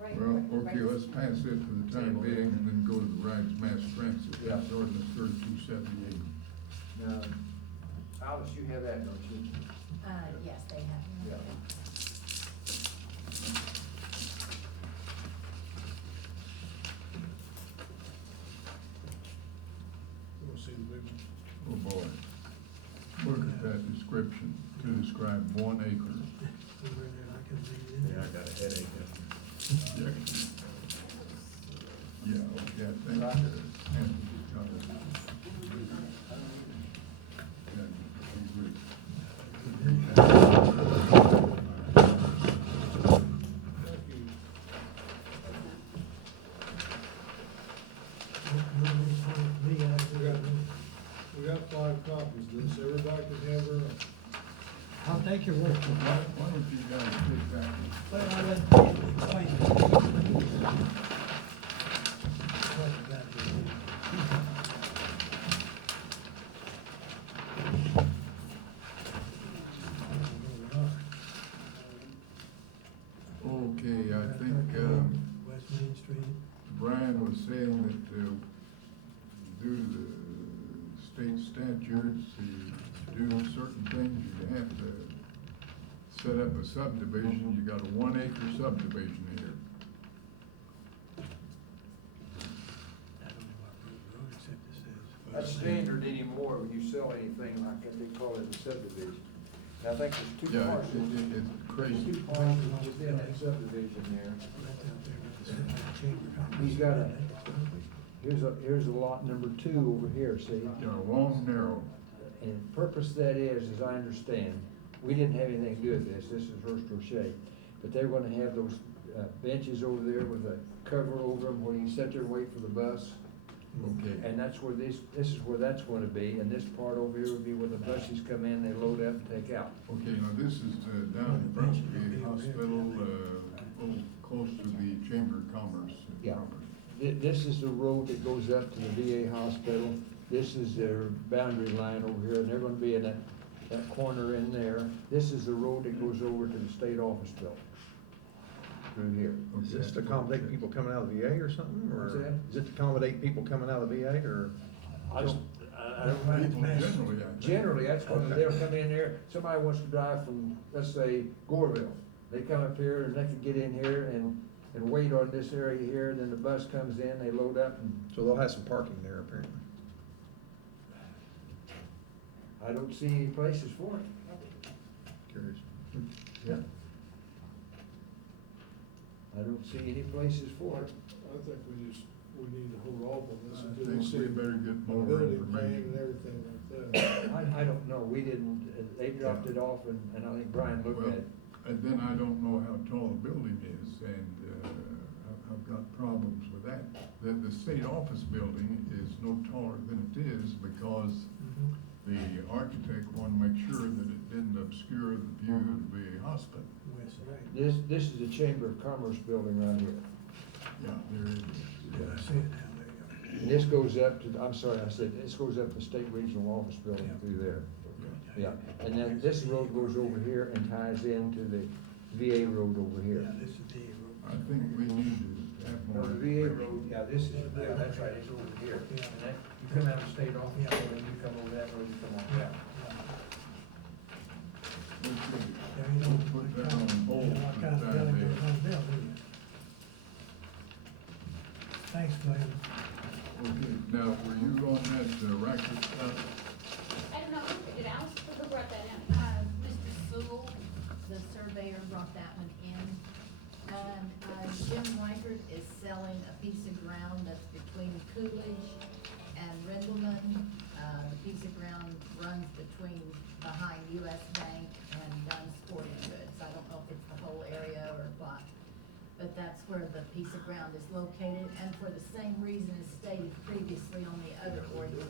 Right, Well, right, okay, right. let's pass it for the time being and then go to the Rides Mass Transit. Yeah. That's ordinance 3278. Now, Alice, you have that, don't you? Yes, they have. Yeah. You wanna see the big one? Oh, boy. Look at that description, to describe 1 acre. Over there, I can read it. Yeah, I got a headache. Yeah. Yeah, okay, I think, Anthony covered it. Yeah, Thank you. We got 5 copies of this, everybody can have their own. I'll take your word for it. Why don't you guys take that one? Well, I let you explain it. What you got to do. Okay, I think, West Main Street. Brian was saying that, due to the state statutes, to do certain things, you have to set up a subdivision. You got a 1 acre subdivision here. I don't know what road except it says. That's standard anymore when you sell anything like that, they call it a subdivision. And I think there's 2 Yeah, parcels. it's There's crazy. 2 parcels within that subdivision there. Right out there with the chamber complex. He's got here's a lot number 2 over here, see? Yeah, long, narrow. And the purpose of that is, as I understand, we didn't have anything to do with this is Hearst Roche. But they're gonna have those benches over there with a cover over them where you sit there and wait for the bus. Okay. And that's where this is where that's gonna be, and this part over here would be where the buses come in, they load up and take out. Okay, now this is down in front of the hospital, a little close to the Chamber of Commerce. Yeah. This is the road that goes up to the VA hospital. This is their boundary line over here, and they're gonna be in that corner in there. This is the road that goes over to the state office building. Through here. Is this to accommodate people coming out of the VA or something, or? What's that? Is it to accommodate people coming out of the VA, or? I don't People generally, I think. Generally, that's when they'll come in there, somebody wants to drive from, let's say, Goreville. They come up here and they can get in here and wait on this area here, and then the bus comes in, they load up, and So they'll have some parking there apparently. I don't see any places for it. Curious. Yeah. I don't see any places for it. I think we need to hold off on this I until think we see we better get more mobility plan information. and everything like that. I don't know, we didn't, they dropped it off, and I think Brian looked Well, at it. and then I don't know how tall the building is, and I've got problems with that. The state office building is no taller than it is because the architect wanted to make sure that it didn't obscure the view of the hospital. West, right. This is the Chamber of Commerce building right here. Yeah, there it is. Yeah, I see it now, there you go. And this goes up to, I'm sorry, I said, this goes up to the State Regional Office building Yeah. through there. Yeah, and then this road goes over here and ties into the VA road over here. Yeah, this is the road. I think we need to have more. No, the VA information. road, yeah, this is, yeah, that's right, it's over here. Yeah. And that, you come out of the state office Yeah. building, you come over that road, you come on. Yeah, Let's see. yeah, you know, Put that on hold what for kind of the time building being. goes on build, do you? Thanks, Glenn. Okay, now, were you on that record stuff? I don't know, did Alice, who brought that in? Mr. Sewell, the surveyor, brought that one in. And Jim Reichert is selling a piece of ground that's between Coolidge and Rindleman. The piece of ground runs behind US Bank and Dunn's Sporting Goods. I don't know if it's the whole area or what, but that's where the piece of ground is located. And for the same reason as stated previously on the other ordinance,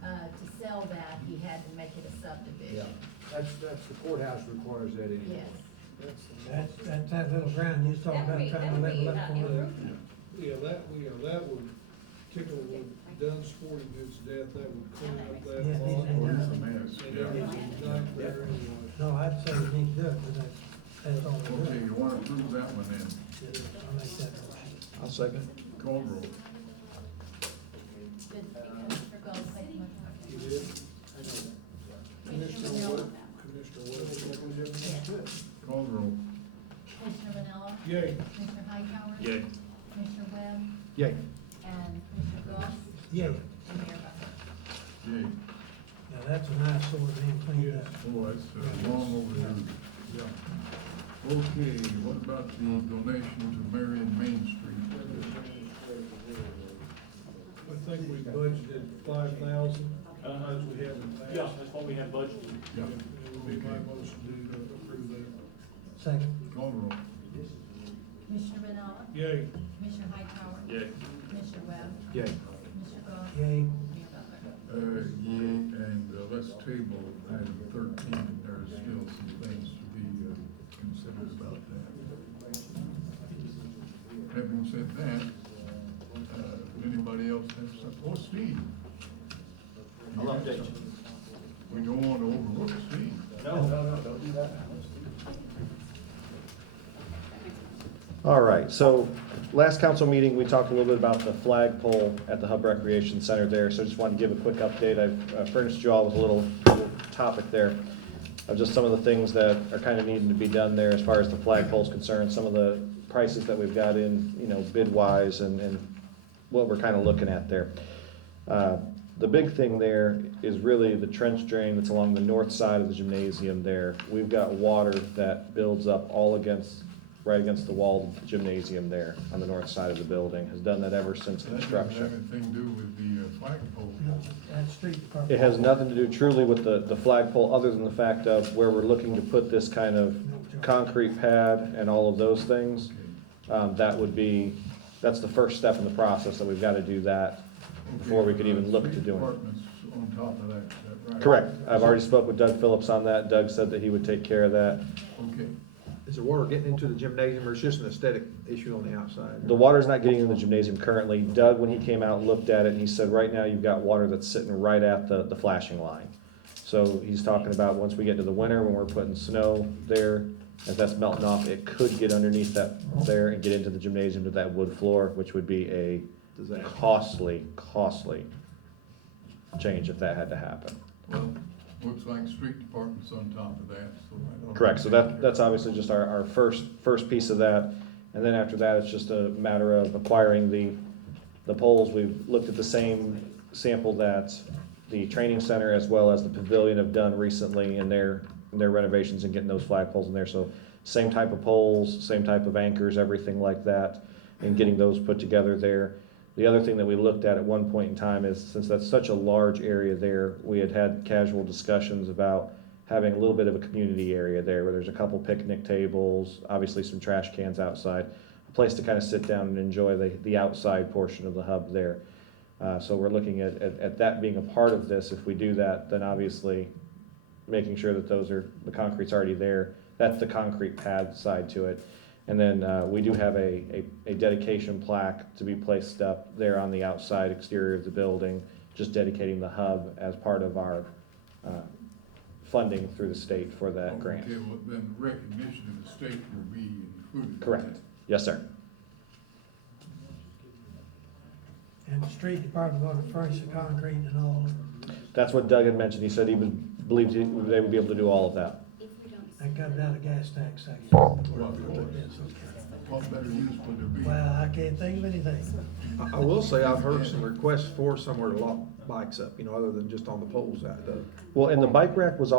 to sell that, he had to make it a subdivision. That's the courthouse requires that anyway. Yes. That's that little ground you was talking about, trying to level up for. improvement. Yeah, that would tickle, would done sporting goods to death, that would clean up that Yeah, these lot. ain't Oh, it's a done. mess, And yeah. it was a nightmare anyway. No, I'd say we need to do it, but that's all we're Okay, doing. you wanna approve that one then? I'll make that motion. I'll second. Call roll. Did Commissioner Galt make the motion? You did? Commissioner Miller. Commissioner Webb. Call roll. Commissioner Vanilla? Yay. Commissioner Hightower? Yay. Commissioner Webb? Yay. And Commissioner Galt? Yeah, And Mayor Buckler? Yay. now that's a nice sort of being cleaned up. Oh, that's long overdue. Yeah. Okay, what about the donation to Marion Main Street? I think we budgeted 5,000, as we have in the past. Yeah, that's what we have budgeted. Yeah. And we might motion to approve that. Second, Call roll. Commissioner Vanilla? Yay. Commissioner Hightower? Yay. Commissioner Webb? Yay. Commissioner Galt? yay, Mayor Buckler? Yea, and let's table item 13, there's still some things to be considered about that. Having said that, anybody else have something? Oh, Steve. I'll update you. We don't want to overlook Steve. No, don't do that. All right, so last council meeting, we talked a little bit about the flagpole at the Hub Recreation Center there, so I just wanted to give a quick update. I've furnished you all with a little topic there of just some of the things that are kind of needing to be done there as far as the flagpole is concerned, some of the prices that we've got in, bid-wise and what we're kind of looking at there. The big thing there is really the trench drain that's along the north side of the gymnasium there. We've got water that builds up right against the wall of the gymnasium there on the north side of the building. Has done that ever since That doesn't construction. have anything to do with the flagpole. no, that's street department. It has nothing to do truly with the flagpole, other than the fact of where we're looking to put this kind of concrete pad and all of those things. That's the first step in the process, that we've got to do that before we could even look to doing it. Apartments on top of that, is that right? Correct. I've already spoke with Doug Phillips on that. Doug said that he would take care of that. Okay. Is the water getting into the gymnasium, or is it just an aesthetic issue on the outside? The water's not getting in the gymnasium currently. Doug, when he came out, looked at it, and he said, right now, you've got water that's sitting right at the flashing line. So he's talking about once we get to the winter, when we're putting snow there, as that's melting off, it could get underneath that there and get into the gymnasium to that wood floor, which would be a Disaster. costly change if that had to happen. Well, looks like street department's on top of that, so I don't. Correct, so that's obviously just our first piece of that. And then after that, it's just a matter of acquiring the poles. We've looked at the same sample that the training center as well as the pavilion have done recently in their renovations and getting those flagpoles in there. So same type of poles, same type of anchors, everything like that, and getting those put together there. The other thing that we looked at one point in time is, since that's such a large area there, we had casual discussions about having a little bit of a community area there where there's a couple picnic tables, obviously some trash cans outside, a place to kind of sit down and enjoy the outside portion of the hub there. So we're looking at that being a part of this. If we do that, then obviously making sure that the concrete's already there. That's the concrete pad side to it. And then we do have a dedication plaque to be placed up there on the outside exterior of the building, just dedicating the hub as part of our funding through the state for that grant. Okay, well, then recognition of the state will be included. in Correct. that. Yes, sir. And the street department gonna furnish the concrete and all, That's what Doug had mentioned. He said he believed they would be able to do all of that. If we don't. that cut it out of gas tax section. Well, of course. What better use would there be? Well, I can't think of anything. I will say, I've heard some requests for somewhere to lock bikes up, other than just on the poles out there. Well, and the bike rack was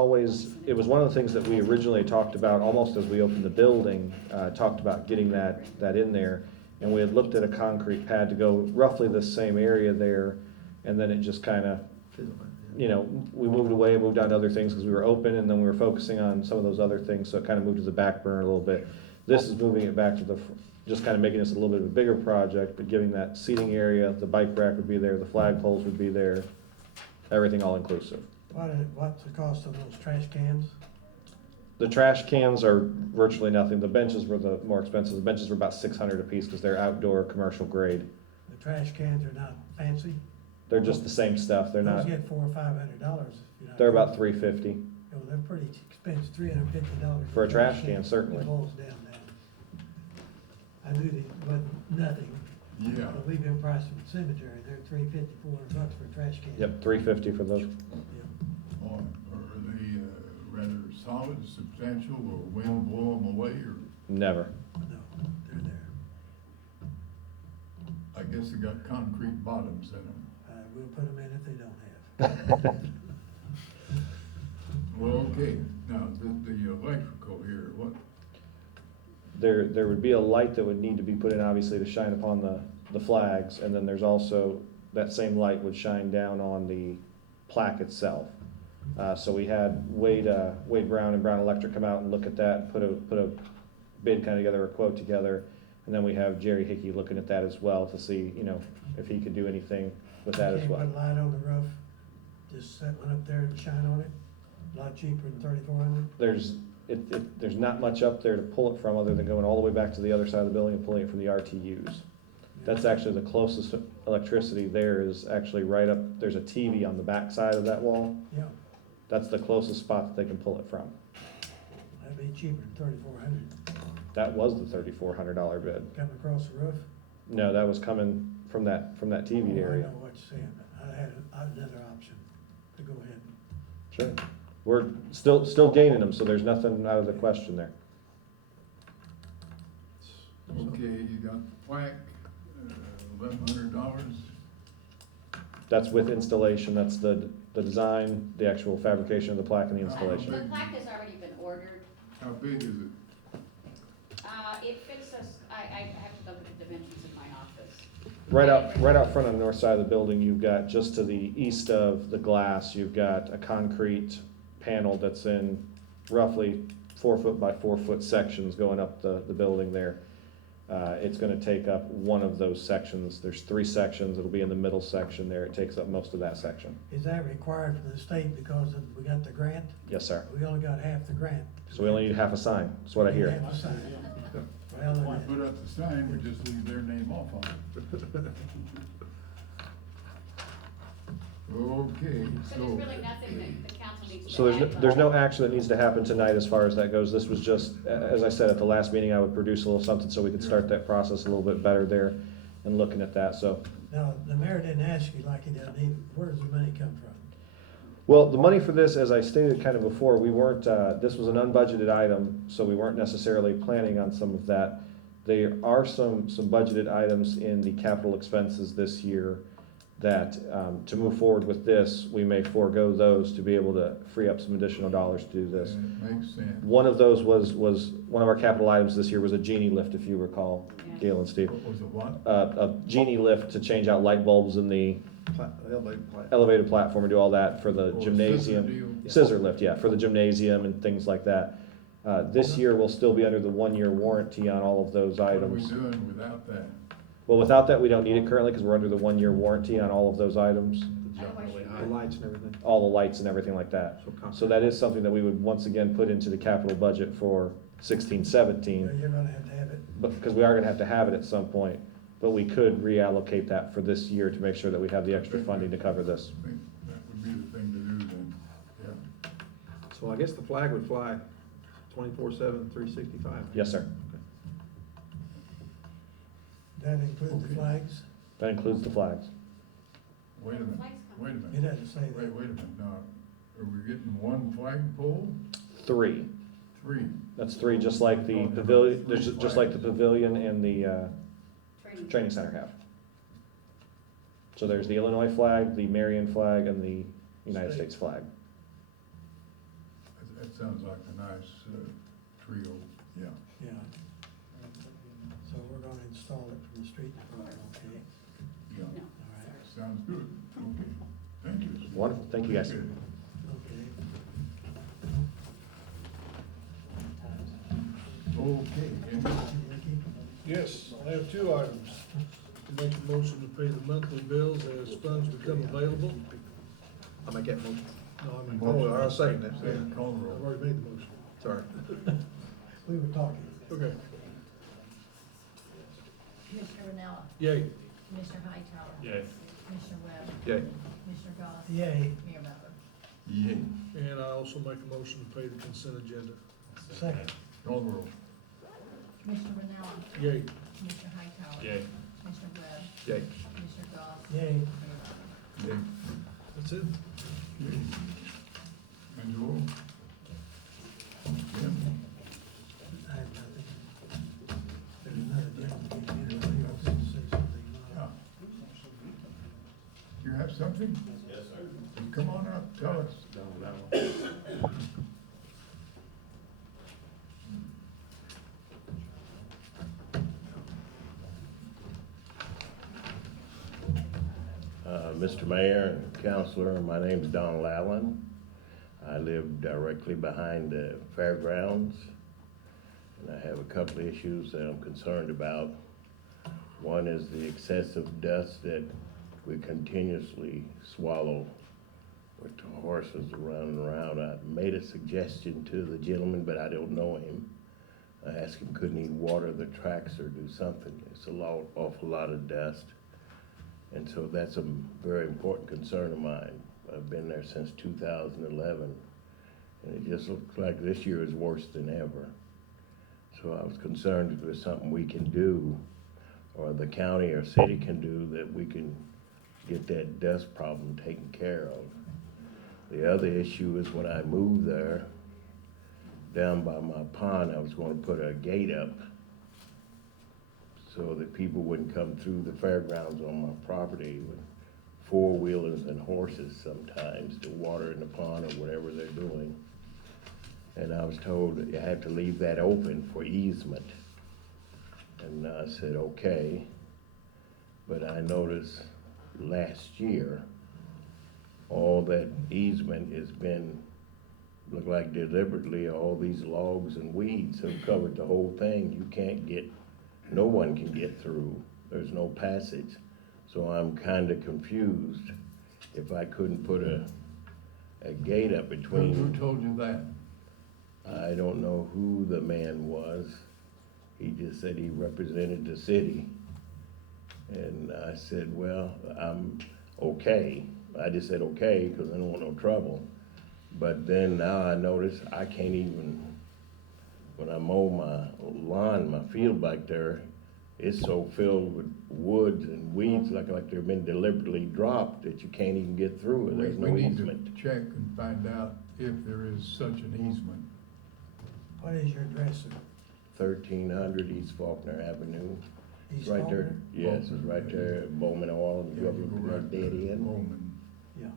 it was one of the things that we originally talked about, almost as we opened the building, talked about getting that in there. And we had looked at a concrete pad to go roughly the same area there, and then it just kind of, we moved away, moved on to other things because we were open, and then we were focusing on some of those other things, so it kind of moved to the back burner a little bit. This is moving it back to just kind of making this a little bit of a bigger project, but giving that seating area, the bike rack would be there, the flagpoles would be there, everything all inclusive. What's the cost of those trash cans? The trash cans are virtually nothing. The benches were the more expensive. The benches were about $600 a piece because they're outdoor commercial grade. The trash cans are not fancy? They're just the same stuff, they're not, Those get $400 or $500 if you're not. they're about $350. Oh, they're pretty expensive, $350. For a trash can, certainly. It boils down now. I knew they wasn't nothing. Yeah. But we've been pricing the cemetery, they're $350, $400 for a trash can. Yep, $350 for those. Yeah. Are they rather solid, substantial, or wind blow them away, or Never. No, they're there. I guess they got concrete bottoms in them? We'll put them in if they don't have. Well, okay, now, the electrical here, what, There would be a light that would need to be put in, obviously, to shine upon the flags, and then there's also, that same light would shine down on the plaque itself. So we had Wade Brown and Brown Electric come out and look at that, put a bid kind of together, a quote together, and then we have Jerry Hickey looking at that as well to see, if he could do anything with that as Can't well. put a light on the roof, just set one up there and shine on it, a lot cheaper than 3,400. There's not much up there to pull it from other than going all the way back to the other side of the building and pulling it from the RTUs. That's actually the closest electricity there is actually right up, there's a TV on the back side of that wall. Yeah, That's the closest spot that they can pull it from. that'd be cheaper than 3,400. That was the $3,400 bid. Coming across the roof. No, that was coming from that TV Oh, area. I know what you're saying, but I had another option to go ahead. Sure. We're still gaining them, so there's nothing out of the question there. okay, you got the plaque, $1,100. That's with installation, that's the design, the actual fabrication of the plaque and the installation. The plaque has already been ordered. How big is it? It fits us, I have to look at the dimensions in my office. Right out front on the north side of the building, you've got, just to the east of the glass, you've got a concrete panel that's in roughly 4 foot by 4 foot sections going up the building there. It's gonna take up one of those sections. There's 3 sections. It'll be in the middle section there. It takes up most of that section. Is that required for the state because we got the grant? Yes, sir. We only got half the grant. So we only need half a sign. That's what I hear. Half a sign. Well, Why put up the sign, we just leave their name off on it. Okay, So so, there's really nothing that the council needs to. So act there's no on. action that needs to happen tonight as far as that goes. This was just, as I said at the last meeting, I would produce a little something so we could start that process a little bit better there and looking at that, so. now, the mayor didn't ask you like he does, where does the money come from? Well, the money for this, as I stated kind of before, we weren't, this was an unbudgeted item, so we weren't necessarily planning on some of that. There are some budgeted items in the capital expenses this year that, to move forward with this, we may forego those to be able to free up some additional dollars to do this. it makes sense. One of those was one of our capital items this year was a genie lift, if you recall, Yeah. Gail and Steve. What was it, what? A genie lift to change out light bulbs in the elevated platform and do all that for the Oh, gymnasium. scissor deal? Scissor lift, yeah, for the gymnasium and things like that. This year, we'll still be under the 1-year warranty on all of those What are we items. doing without that? Well, without that, we don't need it currently because we're under the 1-year warranty on all of those items, The lights and everything. all the lights and everything like that. So that is something that we would once again put into the capital budget for 16-17. You're gonna have to have it. But, because we are gonna have to have it at some point, but we could reallocate that for this year to make sure that we have the extra funding to cover this. I think that would be the thing to do then, yeah. So I guess the flag would fly 24/7, 365. Yes, sir. That includes the Okay. flags? That includes the flags. Wait a minute, Flags come. wait a It minute. doesn't say that. Wait a minute, now, are we getting one flagpole? 3. 3? That's 3, just like the pavilion, there's just like the pavilion and the training center have. So there's the Illinois flag, the Marion flag, and the United States flag. That sounds like a nice trio, yeah. Yeah. So we're gonna install it from the street department, okay? Yeah, No. All right, sounds good, okay, thank you. Wonderful, thank you guys. Appreciate it. okay. Okay, and Ricky? Yes, I have 2 items. To make a motion to pay the monthly bills as funds become available. I'll make that motion. No, I mean. Oh, I'll second that. Second, call the roll. I've already made the motion. Sorry. We were talking. Okay. Commissioner Ranella, Yay. Commissioner Hightower. Yay. Commissioner Webb. Yay. Commissioner Goss. Yay. Mayor Butler. Yay. And I also make a motion to pay the consent agenda. Second. Call the roll. Commissioner Vanella. Yay. Commissioner Hightower. Yay. Commissioner Webb. Yay. Commissioner Goss. Yay. Mayor Butler. Yay. That's it. Yay. Angelo? Jim? I have nothing. There's another gentleman, anybody else to say something? Yeah. You have something? Yes, sir. Come on up, tell us. Mr. Mayor and Councilor, my name's Donald Allen. I live directly behind the fairgrounds, and I have a couple of issues that I'm concerned about. One is the excessive dust that we continuously swallow with the horses running around. I made a suggestion to the gentleman, but I don't know him. I asked him, couldn't he water the tracks or do something? It's awful lot of dust. And so that's a very important concern of mine. I've been there since 2011, and it just looks like this year is worse than ever. So I was concerned if there's something we can do, or the county or city can do, that we can get that dust problem taken care of. The other issue is when I moved there, down by my pond, I was gonna put a gate up so that people wouldn't come through the fairgrounds on my property with four-wheelers and horses sometimes to water in the pond or whatever they're doing. And I was told that you have to leave that open for easement. And I said, okay. But I noticed last year, all that easement has been, look like deliberately, all these logs and weeds have covered the whole thing. You can't get, no one can get through. There's no passage. So I'm kinda confused if I couldn't put a gate up between. Who told you that? I don't know who the man was. He just said he represented the city. And I said, well, I'm okay. I just said okay, because I don't want no trouble. But then now I notice I can't even, when I mow my lawn, my field back there, it's so filled with woods and weeds, like they've been deliberately dropped, that you can't even get through it. There's no We need easement. to check and find out if there is such an easement. What is your address, sir? 1300 East Faulkner Avenue. It's East right there, Faulkner? yes, it's right there at Bowman Oil, and Yeah, you ever you go look at right that dead there, end? Bowman, Yeah.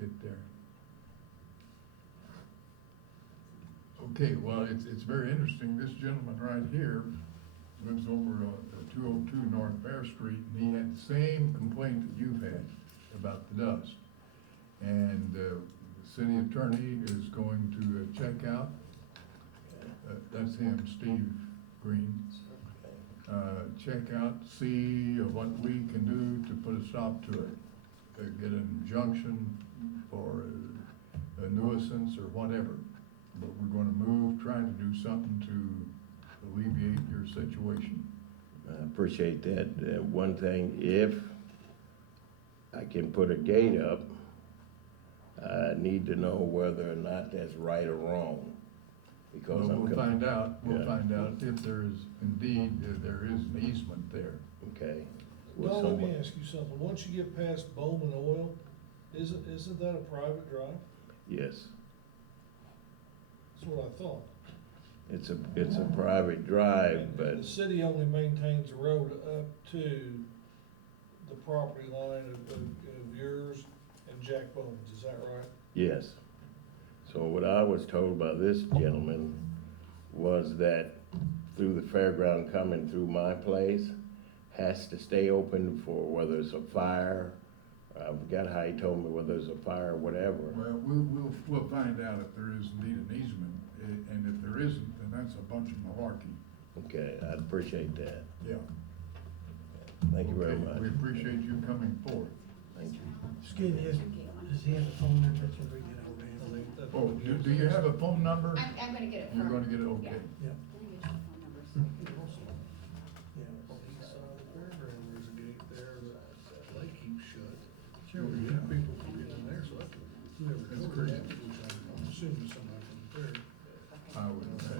get there. Okay, well, it's very interesting. This gentleman right here lives over on 202 North Fair Street, and he had the same complaint that you've had about the dust. And the city attorney is going to check out, that's him, Steve Green. Check out, see what we can do to put a stop to it. Get an injunction for a nuisance or whatever. But we're gonna move, trying to do something to alleviate your situation. I appreciate that. One thing, if I can put a gate up, I need to know whether or not that's right or wrong. Because Well, we'll find out, Yeah. if there is indeed, there is an easement there. Okay. Well, let me ask you something. Once you get past Bowman Oil, isn't that a private drive? Yes, That's what I thought. it's a private drive, And but the city only maintains the road up to the property line of yours and Jack Bowman's, is that right? yes. So what I was told by this gentleman was that through the fairground coming through my place has to stay open for whether it's a fire. I forgot how he told me whether it's a fire or whatever. Well, we'll find out if there is indeed an easement, and if there isn't, then that's a bunch of malarkey. Okay, I'd appreciate that. Yeah. Thank you very Okay, much. We appreciate you coming forth. Thank you. Excuse me, does he have a phone number so we can over here? Oh, do you have a phone number? I'm gonna get it You're from. gonna get it, okay. Yeah, Let me get your phone number so you can- yeah. On the east side of the fairground, there's a gate there, that lake whoever That's covered crazy. that, which I'm assuming somebody from there. I would say.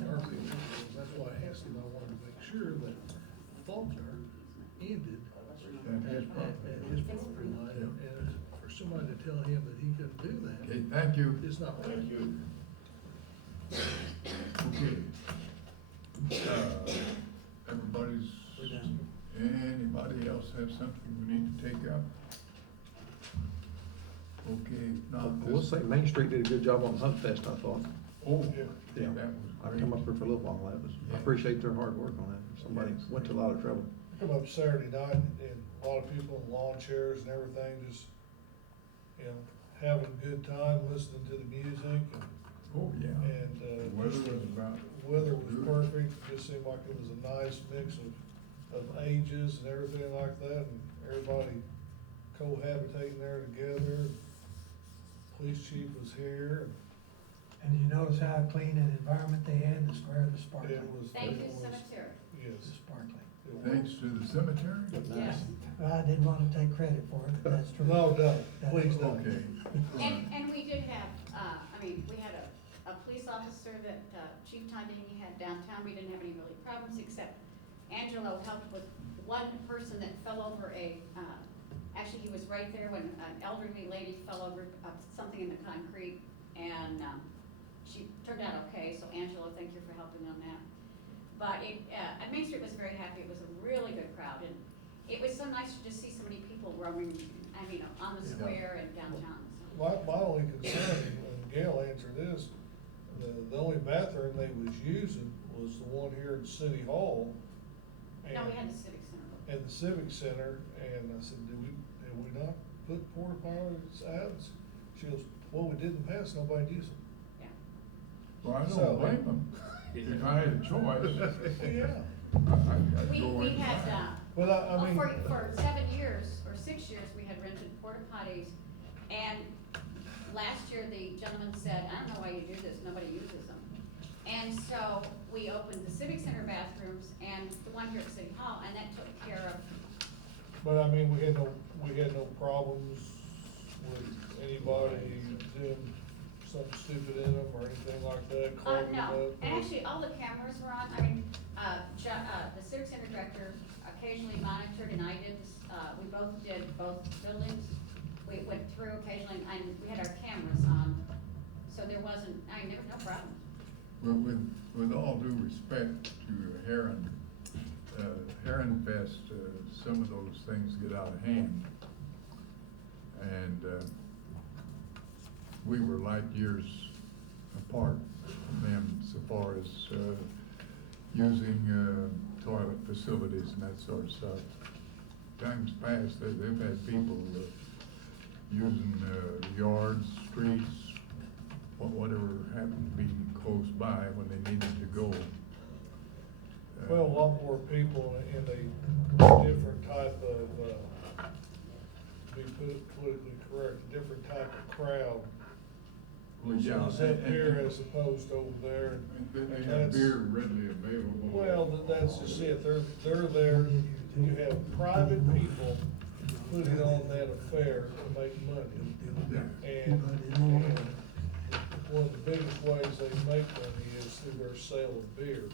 That's why I asked him, I wanted to make sure that fault jar ended And his property. at his property line, and for somebody to tell him that he couldn't do that, Okay, thank you. it's not right. Okay. Everybody's, We're done. anybody else have something we need to take up? Okay, now I will say Main Street did a good job on Hunt Fest, I thought. Oh, Yeah. yeah, that was I great. come up here for a little while, that was, I Yeah. appreciate their hard work on that. Somebody Yes. went to a lot of trouble. Come up Saturday night, and a lot of people in lawn chairs and everything, just, you know, having a good time, listening to the music, and Oh, yeah. And, The weather just was about weather was good. perfect, it just seemed like it was a nice mix of ages and everything like that, and everybody cohabitating there together. Police chief was here, And did you notice how clean an environment they had, the square, the and sparkling? it was. Thank it you, was- Cemetery. The Yes. sparkling. it was. Thanks to the cemetery? Yes. Well, I didn't want to take credit for it, but that's true. No, That please is- don't. Okay. And we did have, we had a police officer that Chief Tydini had downtown. We didn't have any really problems, except Angelo helped with one person that fell over actually, he was right there when an elderly lady fell over something in the concrete, and she turned out okay, so Angelo, thank you for helping on that. But Main Street was very happy. It was a really good crowd, and it was so nice to just see so many people roaming, on the Yeah. square and downtown. So. My only concern, and Gail answered this, the only bathroom they was using was the one here at City Hall. No, we had the Civic Center. And the Civic Center, and I said, have we not put porta potties out? She goes, well, we did in the past, nobody used them. Yeah. Well, I So- don't blame them. If I had a choice, Yeah, I'd We go in. had, but I mean. for 7 years, or 6 years, we had rented porta potties, and last year, the gentleman said, I don't know why you do this, nobody uses them. And so, we opened the Civic Center bathrooms and the one here at City Hall, and that took care of, But I mean, we had no problems with anybody doing something stupid in them or anything like that, clogging them no. up. And actually, all the cameras were on. The Civic Center director occasionally monitored, and I did, we both did both buildings. We went through occasionally, and we had our cameras on, so there was no problem. Well, with all due respect to Heron Fest, some of those things get out of hand. And, we were light years apart from them so far as, using, toilet facilities and that sort of stuff. Times past, they've had people, using, yards, streets, whatever happened to be close by when they needed to go. Well, a lot more people in a different type of, to be politically correct, a different type of crowd. Well, yeah, Was up here as opposed to over there. They and have that's- beer readily available. Well, that's just it, they're there, you have private people putting on that affair to make money. And one of the biggest ways they make money is through their sale of beer,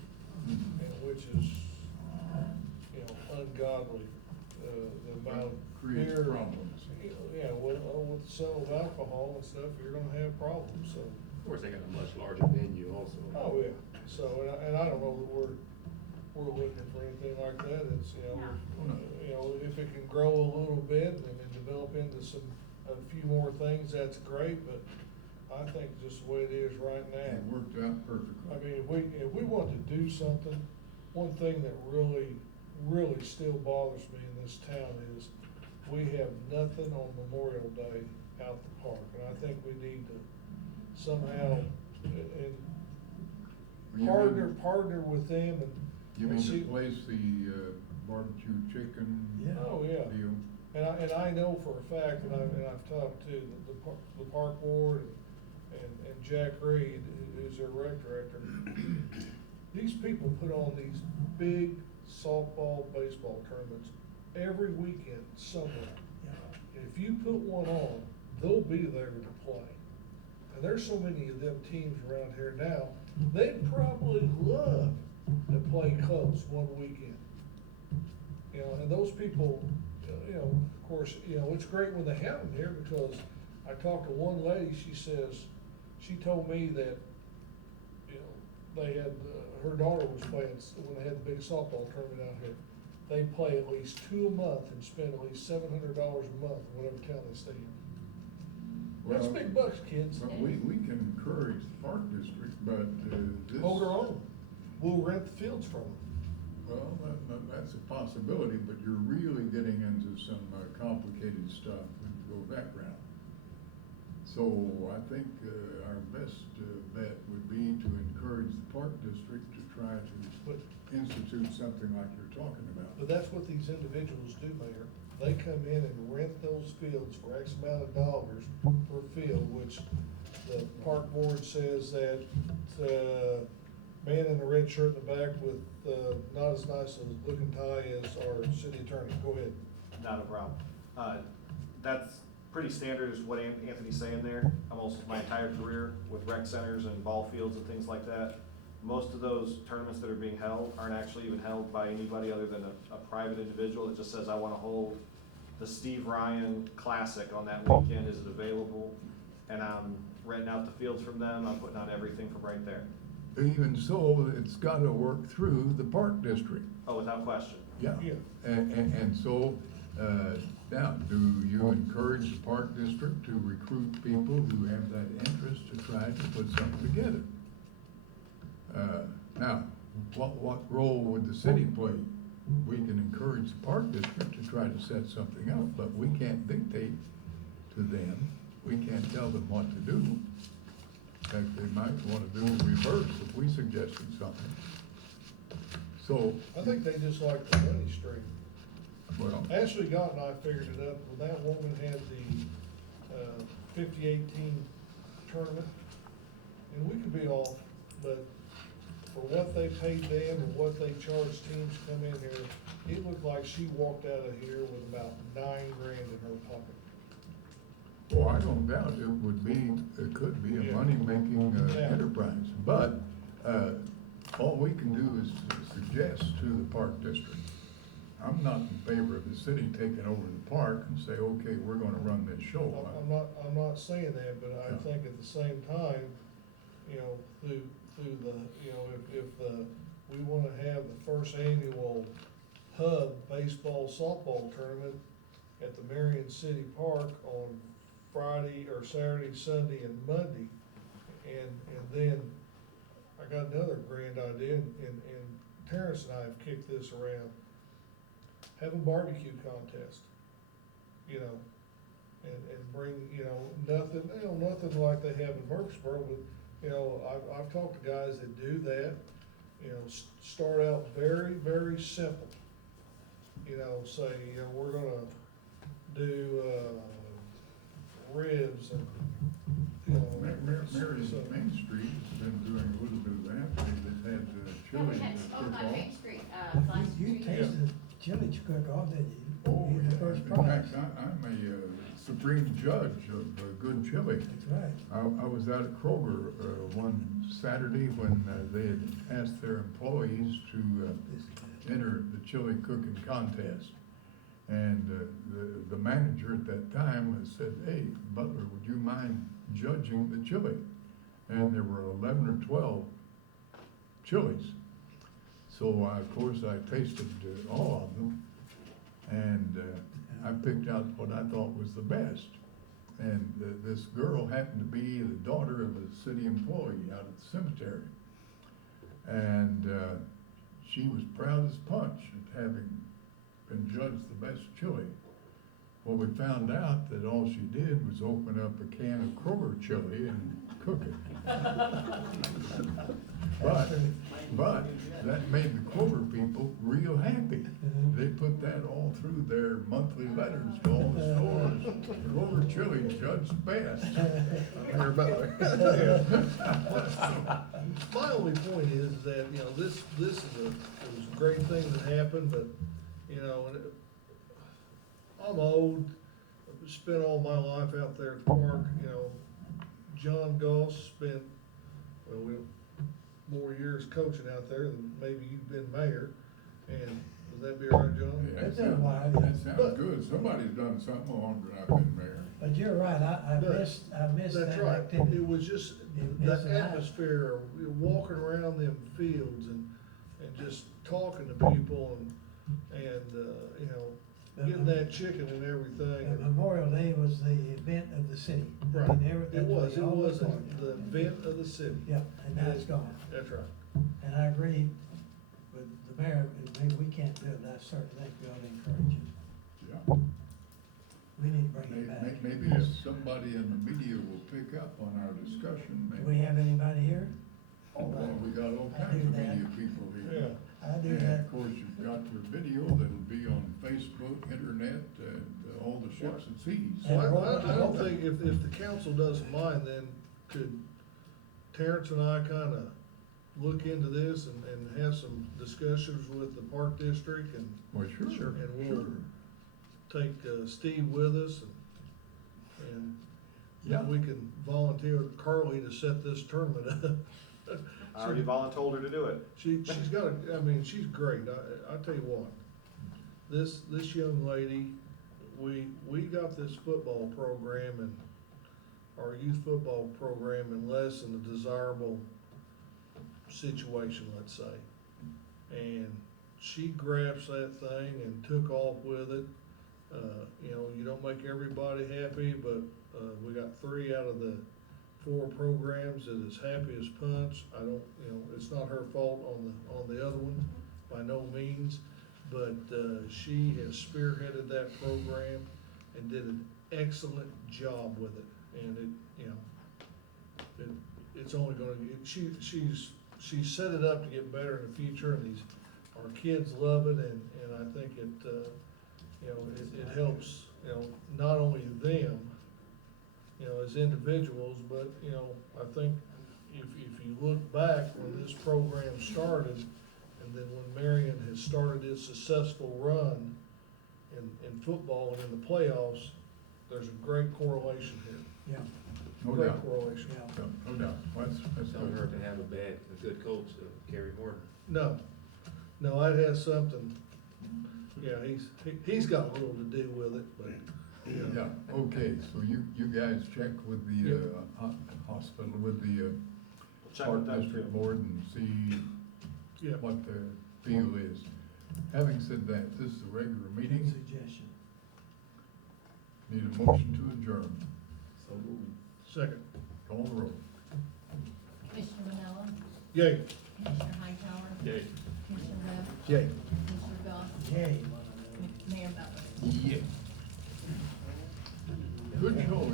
and which is, ungodly, the amount of Creates beer. problems. Yeah, with the sale of alcohol and stuff, you're gonna have problems, so. Of course, they got a much larger venue also. Oh, yeah, so, and I don't know that we're looking for anything like that, it's, if it can grow a little bit and then develop into a few more things, that's great, but I think just the way it is right now. It worked out perfectly. I mean, if we want to do something, one thing that really still bothers me in this town is we have nothing on Memorial Day out the park, and I think we need to somehow, and partner with them and. You and mean see- to place the, barbecue chicken Yeah. Oh, yeah. deal? And I know for a fact, and I've talked to the park board and Jack Reed, who's their rec director. These people put on these big softball, baseball tournaments every weekend somewhere. Yeah. And if you put one on, they'll be there to play. And there's so many of them teams around here now, they'd probably love to play Cubs one weekend. You know, and those people, you know, of course, you know, it's great when they have them here, because I talked to one lady, she told me that, you know, they had, her daughter was playing, when they had the big softball tournament out here, they play at least 2 a month and spend at least $700 a month in whatever town they stay in. That's Well, big bucks, kids. But we can encourage the park district, but, this. Hold our own. We'll rent the fields from them. Well, that's a possibility, but you're really getting into some complicated stuff when you go that route. So I think our best bet would be to encourage the park district to try to institute something like you're talking about. But that's what these individuals do, Mayor. They come in and rent those fields for X amount of dollars per field, which the park board says that, man in the red shirt in the back with, not as nice a looking tie as our city attorney. Go ahead. Not a problem. That's pretty standard is what Anthony's saying there. Almost my entire career with rec centers and ball fields and things like that. Most of those tournaments that are being held aren't actually even held by anybody other than a private individual that just says, I wanna hold the Steve Ryan Classic on that weekend, is it available? And I'm renting out the fields from them, I'm putting on everything from right there. Even so, it's gotta work through the park district. Oh, without question. Yeah. Yeah. And so, now, do you encourage the park district to recruit people who have that interest to try to put something together? Now, what role would the city play? We can encourage the park district to try to set something up, but we can't dictate to them. We can't tell them what to do. In fact, they might wanna do the reverse if we suggested something. So, I think they just like the money stream. well, Ashley Gott and I figured it up when that woman had the 50-18 tournament, and we could be off, but for what they paid them and what they charged teams to come in here, it looked like she walked out of here with about $9 grand in her pocket. well, I don't doubt it could be a Yeah. money-making Yeah. enterprise, but all we can do is suggest to the park district. I'm not in favor of the city taking over the park and say, okay, we're gonna run this show. I'm not saying that, but I Yeah. think at the same time, you know, through the, you know, if we wanna have the first annual hub baseball softball tournament at the Marion City Park on Friday or Saturday, Sunday and Monday, and then I got another grand idea, and Terrence and I have kicked this around. Have a barbecue contest, you know, and bring, you know, nothing like they have in Murfreesboro, but, you know, I've talked to guys that do that, you know, start out very, very simple. You know, say, you know, we're gonna do, ribs and, you know. Marion Main Street has been doing a little bit of that. They've had Yeah, chili we had, on cook-off. Main Street, last You week. tasted chili cook-off, didn't you? Oh, You had the yeah. first In prize. fact, I'm a supreme judge of good chili. That's right. I was out at Kroger one Saturday when they had asked their employees to enter the chili cooking contest. And the manager at that time said, hey, Butler, would you mind judging the chili? And there were 11 or 12 chilies. So of course I tasted all of them, and I picked out what I thought was the best. And this girl happened to be the daughter of a city employee out at the cemetery. And she was proud as punch at having been judged the best chili. Well, we found out that all she did was open up a can of Kroger chili and cook it. But that made the Kroger people real happy. They put that all through their monthly letters to all the stores. Kroger chili judged best. Mayor Butler. My only point is that, you know, this is it was a great thing that happened, but, you know, I'm old, I've spent all my life out there at the park, you know, John Goss spent, well, more years coaching out there than maybe you've been mayor, and would that be all right, John? Yeah, It's been a while, yeah. That sounds good. Somebody's done something longer than I've been mayor. But you're right, I But missed that That's right, activity. it was just It- the it's an- atmosphere, of walking around them fields and just talking to people and, you know, getting that chicken and everything. And Memorial Day was the event of the city. I Right, mean, it that's what was they always the talked about. event of the city. Yeah, and now it's gone. That's right. And I agree with the mayor, maybe we can't do it, but I certainly think we ought to encourage it. Yeah. We need to bring it back. Maybe somebody in the media will pick up on our discussion, Do we maybe. have anybody here? Oh, well, we got all I kinds do of that. media people here. Yeah. I do And that. of course, you've got your video that'll be on Facebook, internet, and all the ships and seas. So I don't think, if the council doesn't mind, then could Terrence and I kinda look into this and have some discussions with the park district and Well, sure. And we'll take, Steve with us and Yeah. we can volunteer Carly to set this tournament up. I already voluntold her to do it. She's got I mean, she's great, I tell you what, this young lady, we got this football program and our youth football program in less than a desirable situation, let's say. And she grabs that thing and took off with it. You know, you don't make everybody happy, but, we got 3 out of the 4 programs that is happy as punch. I don't, you know, it's not her fault on the other one, by no means. But, she has spearheaded that program and did an excellent job with it. And it, you know, it's only gonna, she's set it up to get better in the future, and our kids love it, and I think it, you know, it helps, you know, not only them, you know, as individuals, but, you know, I think if you look back when this program started, and then when Marion has started its successful run in football and in the playoffs, there's a great correlation here. Yeah, No Great doubt. correlation. yeah. No doubt. That's Don't good. hurt to have a good coach to carry more. No, that has something, yeah, he's got a little to do with it, but, you know. Yeah, okay, so you guys check with the, hospital, with the, Check park with them district too. board and see Yeah. what the deal is. Having said that, this is a regular Good meeting. suggestion. Need a motion to adjourn. So moved. Second, Call the roll. Commissioner Manella, yay. Commissioner Hightower, Yay. Commissioner Webb, Yay. Commissioner Goss, Yay. Mayor Butler. Yeah. Good show, young